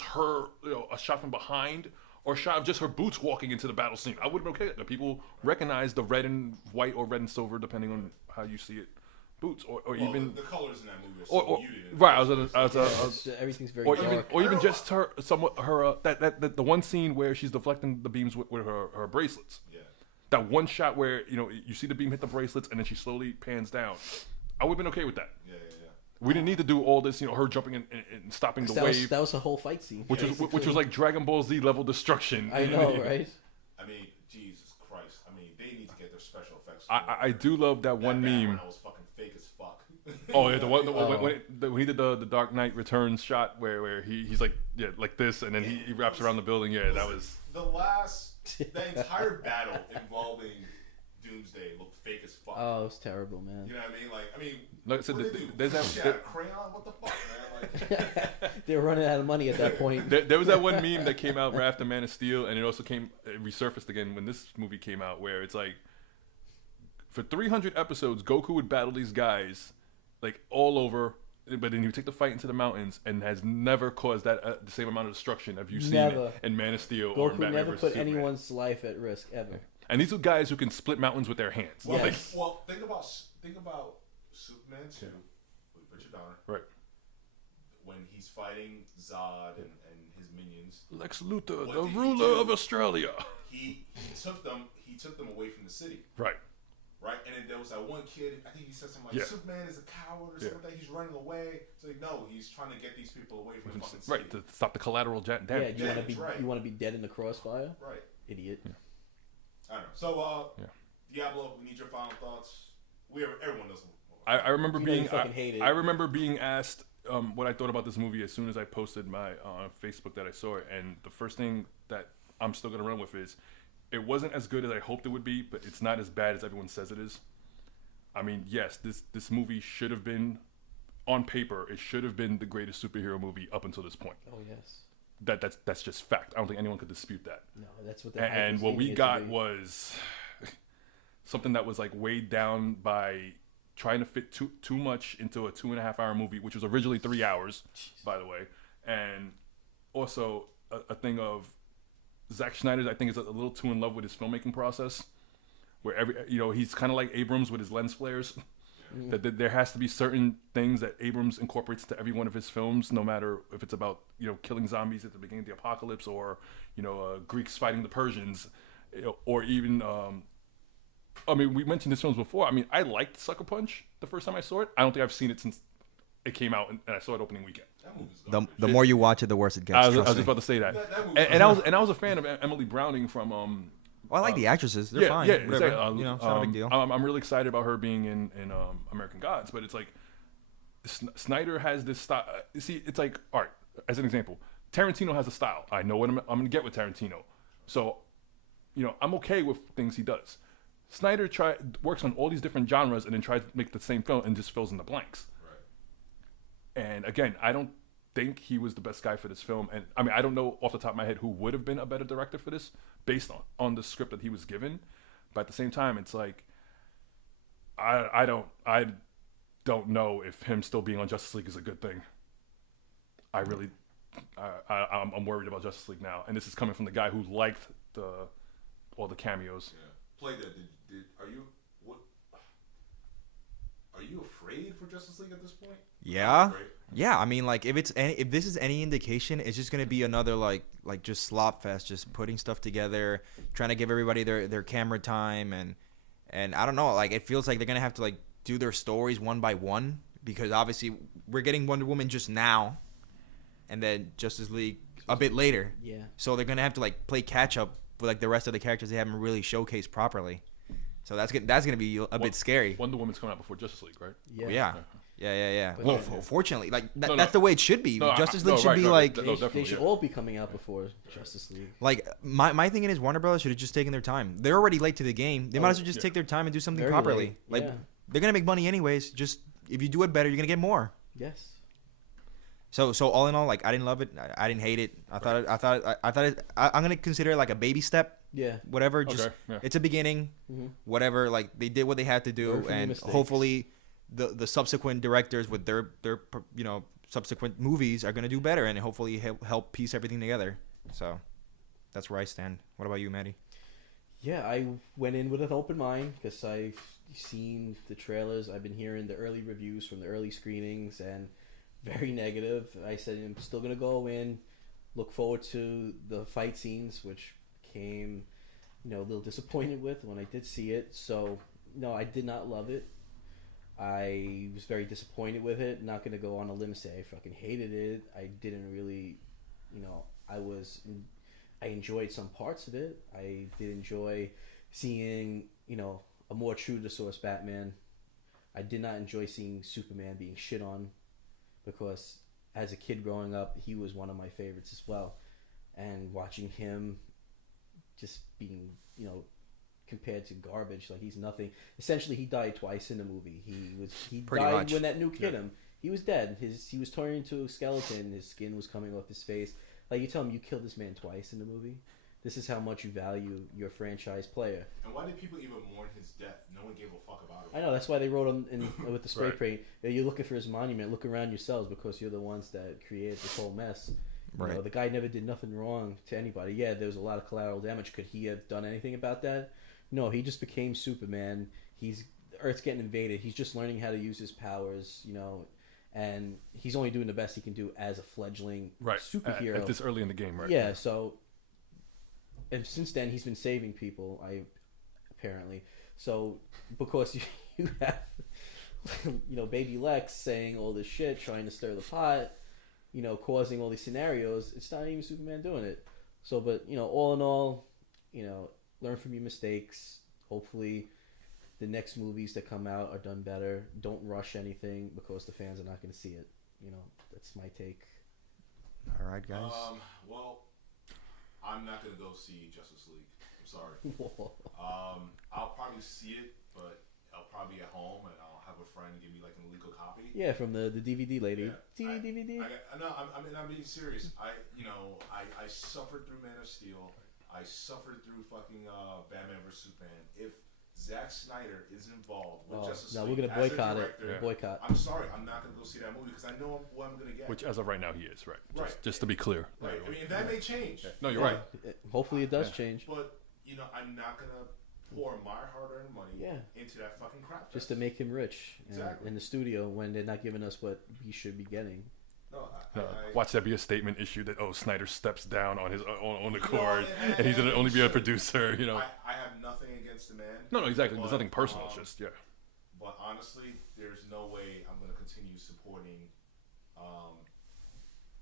her, a shot from behind. Or a shot of just her boots walking into the battle scene. I would have been okay with that. People recognize the red and white or red and silver, depending on how you see it, boots, or even the colors in that movie are so muted. Right, everything's very dark. Even just her, that the one scene where she's deflecting the beams with her bracelets. Yeah. That one shot where you see the beam hit the bracelets and then she slowly pans down. I would have been okay with that. Yeah. We didn't need to do all this, her jumping and stopping the wave. That was a whole fight scene. Which was like Dragon Ball Z level destruction. I know, right? I mean, Jesus Christ. I mean, they need to get their special effects. I do love that one meme. That was fucking fake as fuck. Oh yeah, when he did the Dark Knight Returns shot where he's like like this, and then he wraps around the building. Yeah, that was the entire battle involving Doomsday looked fake as fuck. Oh, it was terrible, man. You know what I mean? Like I said, there's that crayon. What the fuck, man? Like, they were running out of money at that point. There was that one meme that came out right after Man of Steel, and it resurfaced again when this movie came out, where it's like, for 300 episodes, Goku would battle these guys, like all over, but then he would take the fight into the mountains, and has never caused that the same amount of destruction. Have you seen it in Man of Steel or in Goku Batman never vs put Superman? anyone's life at risk ever. And these are guys who can split mountains with their hands. Well, Yes. think about Superman 2 with Richard Donner. Right. When he's fighting Zod and his minions. Lex Luthor, What the did he ruler do? of Australia. He took them away from the city. Right. Right? And then there was that one kid, I think he said something like, Superman is a coward or something like that. He's running away. It's like, no, he's trying to get these people away from the fucking city. Right, to stop the collateral damage. Yeah, you want to be dead in the crossfire? Right. Idiot. Yeah. I don't know. So, Diablo, we need your final thoughts. Everyone does. I remember I remember being asked what I thought about this movie as soon as I posted my on Facebook that I saw it, and the first thing that I'm still gonna run with is, it wasn't as good as I hoped it would be, but it's not as bad as everyone says it is. I mean, yes, this movie should have been, on paper, it should have been the greatest superhero movie up until this point. Oh yes. That's just fact. I don't think anyone could dispute that. No, that's what. And what we got was something that was like weighed down by trying to fit too much into a 2.5 hour movie, which was originally 3 hours, by the way, and also a thing of Zack Snyder, I think, is a little too in love with his filmmaking process, where he's kind of like Abrams with his lens flares. That there has to be certain things that Abrams incorporates into every one of his films, no matter if it's about killing zombies at the beginning of the apocalypse, or Greeks fighting the Persians, or even I mean, we mentioned his films before. I mean, I liked Sucker Punch the first time I saw it. I don't think I've seen it since it came out, and I saw it opening weekend. The more you watch it, the worse it gets. I was just about to say that. And I was a fan of Emily Browning from I like the actresses. They're fine. Yeah, whatever. exactly. It's not a big deal. I'm really excited about her being in American Gods, but it's like Snyder has this style. You see, it's like, all right, as an example, Tarantino has a style. I know what I'm going to get with Tarantino, so I'm okay with things he does. Snyder works on all these different genres and then tries to make the same film and just fills in the blanks. Right. And again, I don't think he was the best guy for this film. And I mean, I don't know off the top of my head who would have been a better director for this based on the script that he was given. But at the same time, it's like, I don't know if him still being on Justice League is a good thing. I'm worried about Justice League now. And this is coming from the guy who liked all the cameos. Yeah. Play that. Are you afraid for Justice League at this point? Yeah. Yeah, I mean, like, if this is any indication, it's just gonna be another like just slop fest, just putting stuff together, trying to give everybody their camera time, and I don't know, like, it feels like they're gonna have to like do their stories one by one, because obviously we're getting Wonder Woman just now, and then Justice League a bit later. Yeah. So they're gonna have to like play catch up with like the rest of the characters they haven't really showcased properly. So that's gonna be a bit scary. Wonder Woman's coming out before Justice League, right? Yeah. Oh, yeah. Yeah. But Well, fortunately, like that's the way it should be. Justice League should be like they should all be coming out before Justice League. Like my thinking is Warner Brothers should have just taken their time. They're already late to the game. They might as well just take their time and do something Very properly. late. Like Yeah. they're gonna make money anyways. Just if you do it better, you're gonna get more. Yes. So all in all, like, I didn't love it. I didn't hate it. I'm gonna consider it like a baby step. Yeah. Whatever. Just it's a beginning. Mm-hmm. Whatever. Like, they did what they had to do, and hopefully the subsequent directors with their subsequent movies are gonna do better, and hopefully help piece everything together. So that's where I stand. What about you, Maddie? Yeah, I went in with an open mind because I've seen the trailers. I've been hearing the early reviews from the early screenings, and very negative. I said I'm still gonna go in, look forward to the fight scenes, which came, a little disappointed with when I did see it. So no, I did not love it. I was very disappointed with it. Not gonna go on a limb and say I fucking hated it. I didn't really, I enjoyed some parts of it. I did enjoy seeing, a more true to source Batman. I did not enjoy seeing Superman being shit on, because as a kid growing up, he was one of my favorites as well. And watching him just being, compared to garbage, like he's nothing. Essentially, he died twice in the movie. He Pretty died much. when that nuke hit him. He was dead. He was turning into a skeleton. His skin was coming off his face. Like, you tell him you killed this man twice in the movie. This is how much you value your franchise player. And why did people even mourn his death? No one gave a fuck about it. I know, that's why they wrote with the spray paint, you're looking for his monument, look around yourselves, because you're the ones that created this whole mess. Right. The guy never did nothing wrong to anybody. Yeah, there was a lot of collateral damage. Could he have done anything about that? No, he just became Superman. Earth's getting invaded. He's just learning how to use his powers, and he's only doing the best he can do as a fledgling superhero. At this early in the game, right? Yeah, so... And since then, he's been saving people, apparently. So, because you have, Baby Lex saying all this shit, trying to stir the pot, causing all these scenarios, it's not even Superman doing it. So, but, all in all, learn from your mistakes. Hopefully, the next movies that come out are done better. Don't rush anything, because the fans are not going to see it. That's my take. All right, guys. Well, I'm not gonna go see Justice League. I'm sorry. I'll probably see it, but I'll probably be at home and I'll have a friend give me like an illegal copy. Yeah, from the DVD lady. Yeah, DVD. I'm being serious. I suffered through Man of Steel. I suffered through fucking Batman vs Superman. If Zack Snyder is involved with Justice League, we're gonna boycott it. Boycott. I'm sorry, I'm not gonna go see that movie because I know what I'm gonna get. Which, as of right now, he is right. Right. Just to be clear. Right. I mean, that may change. No, you're right. Hopefully, it does change. But I'm not gonna pour my hard-earned money into that fucking crap. Just to make him rich in the studio when they're not giving us what he should be getting. No, watch that be a statement issued that Snyder steps down on his own accord, and he's gonna only be a producer. I have nothing against the man. No, exactly. There's nothing personal. It's just But honestly, there's no way I'm gonna continue supporting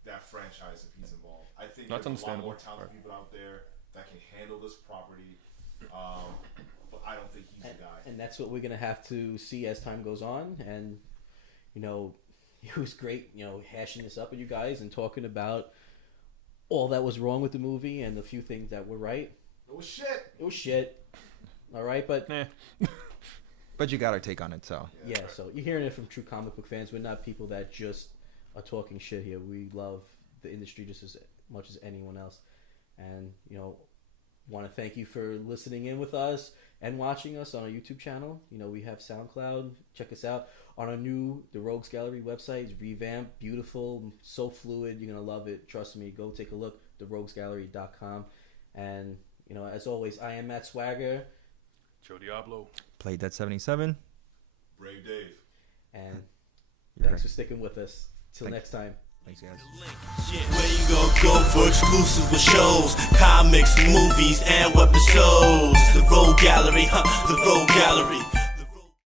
that franchise if he's involved. I think that's there's a lot understandable. more talented people out there that can handle this property, but I don't think he's the guy. And that's what we're gonna have to see as time goes on. And it was great, hashing this up with you guys and talking about all that was wrong with the movie and the few things that were right. It was shit. It was shit. All right, but But you got our take on it, so yeah. So you're hearing it from true comic book fans. We're not people that just are talking shit here. We love the industry just as much as anyone else, and want to thank you for listening in with us and watching us on our YouTube channel. We have SoundCloud. Check us out on our The Rogues Gallery website. It's revamped, beautiful, so fluid. You're gonna love it. Trust me. Go take a look. theroguesgallery.com. And as always, I am Matt Swagger. Joe Diablo. Play Dead 77. Brave Dave. And thanks for sticking with us. Till next time. Thanks, guys. Where you gonna go for exclusive with shows, comics, movies, and episodes? The Rogue Gallery, The Rogue Gallery.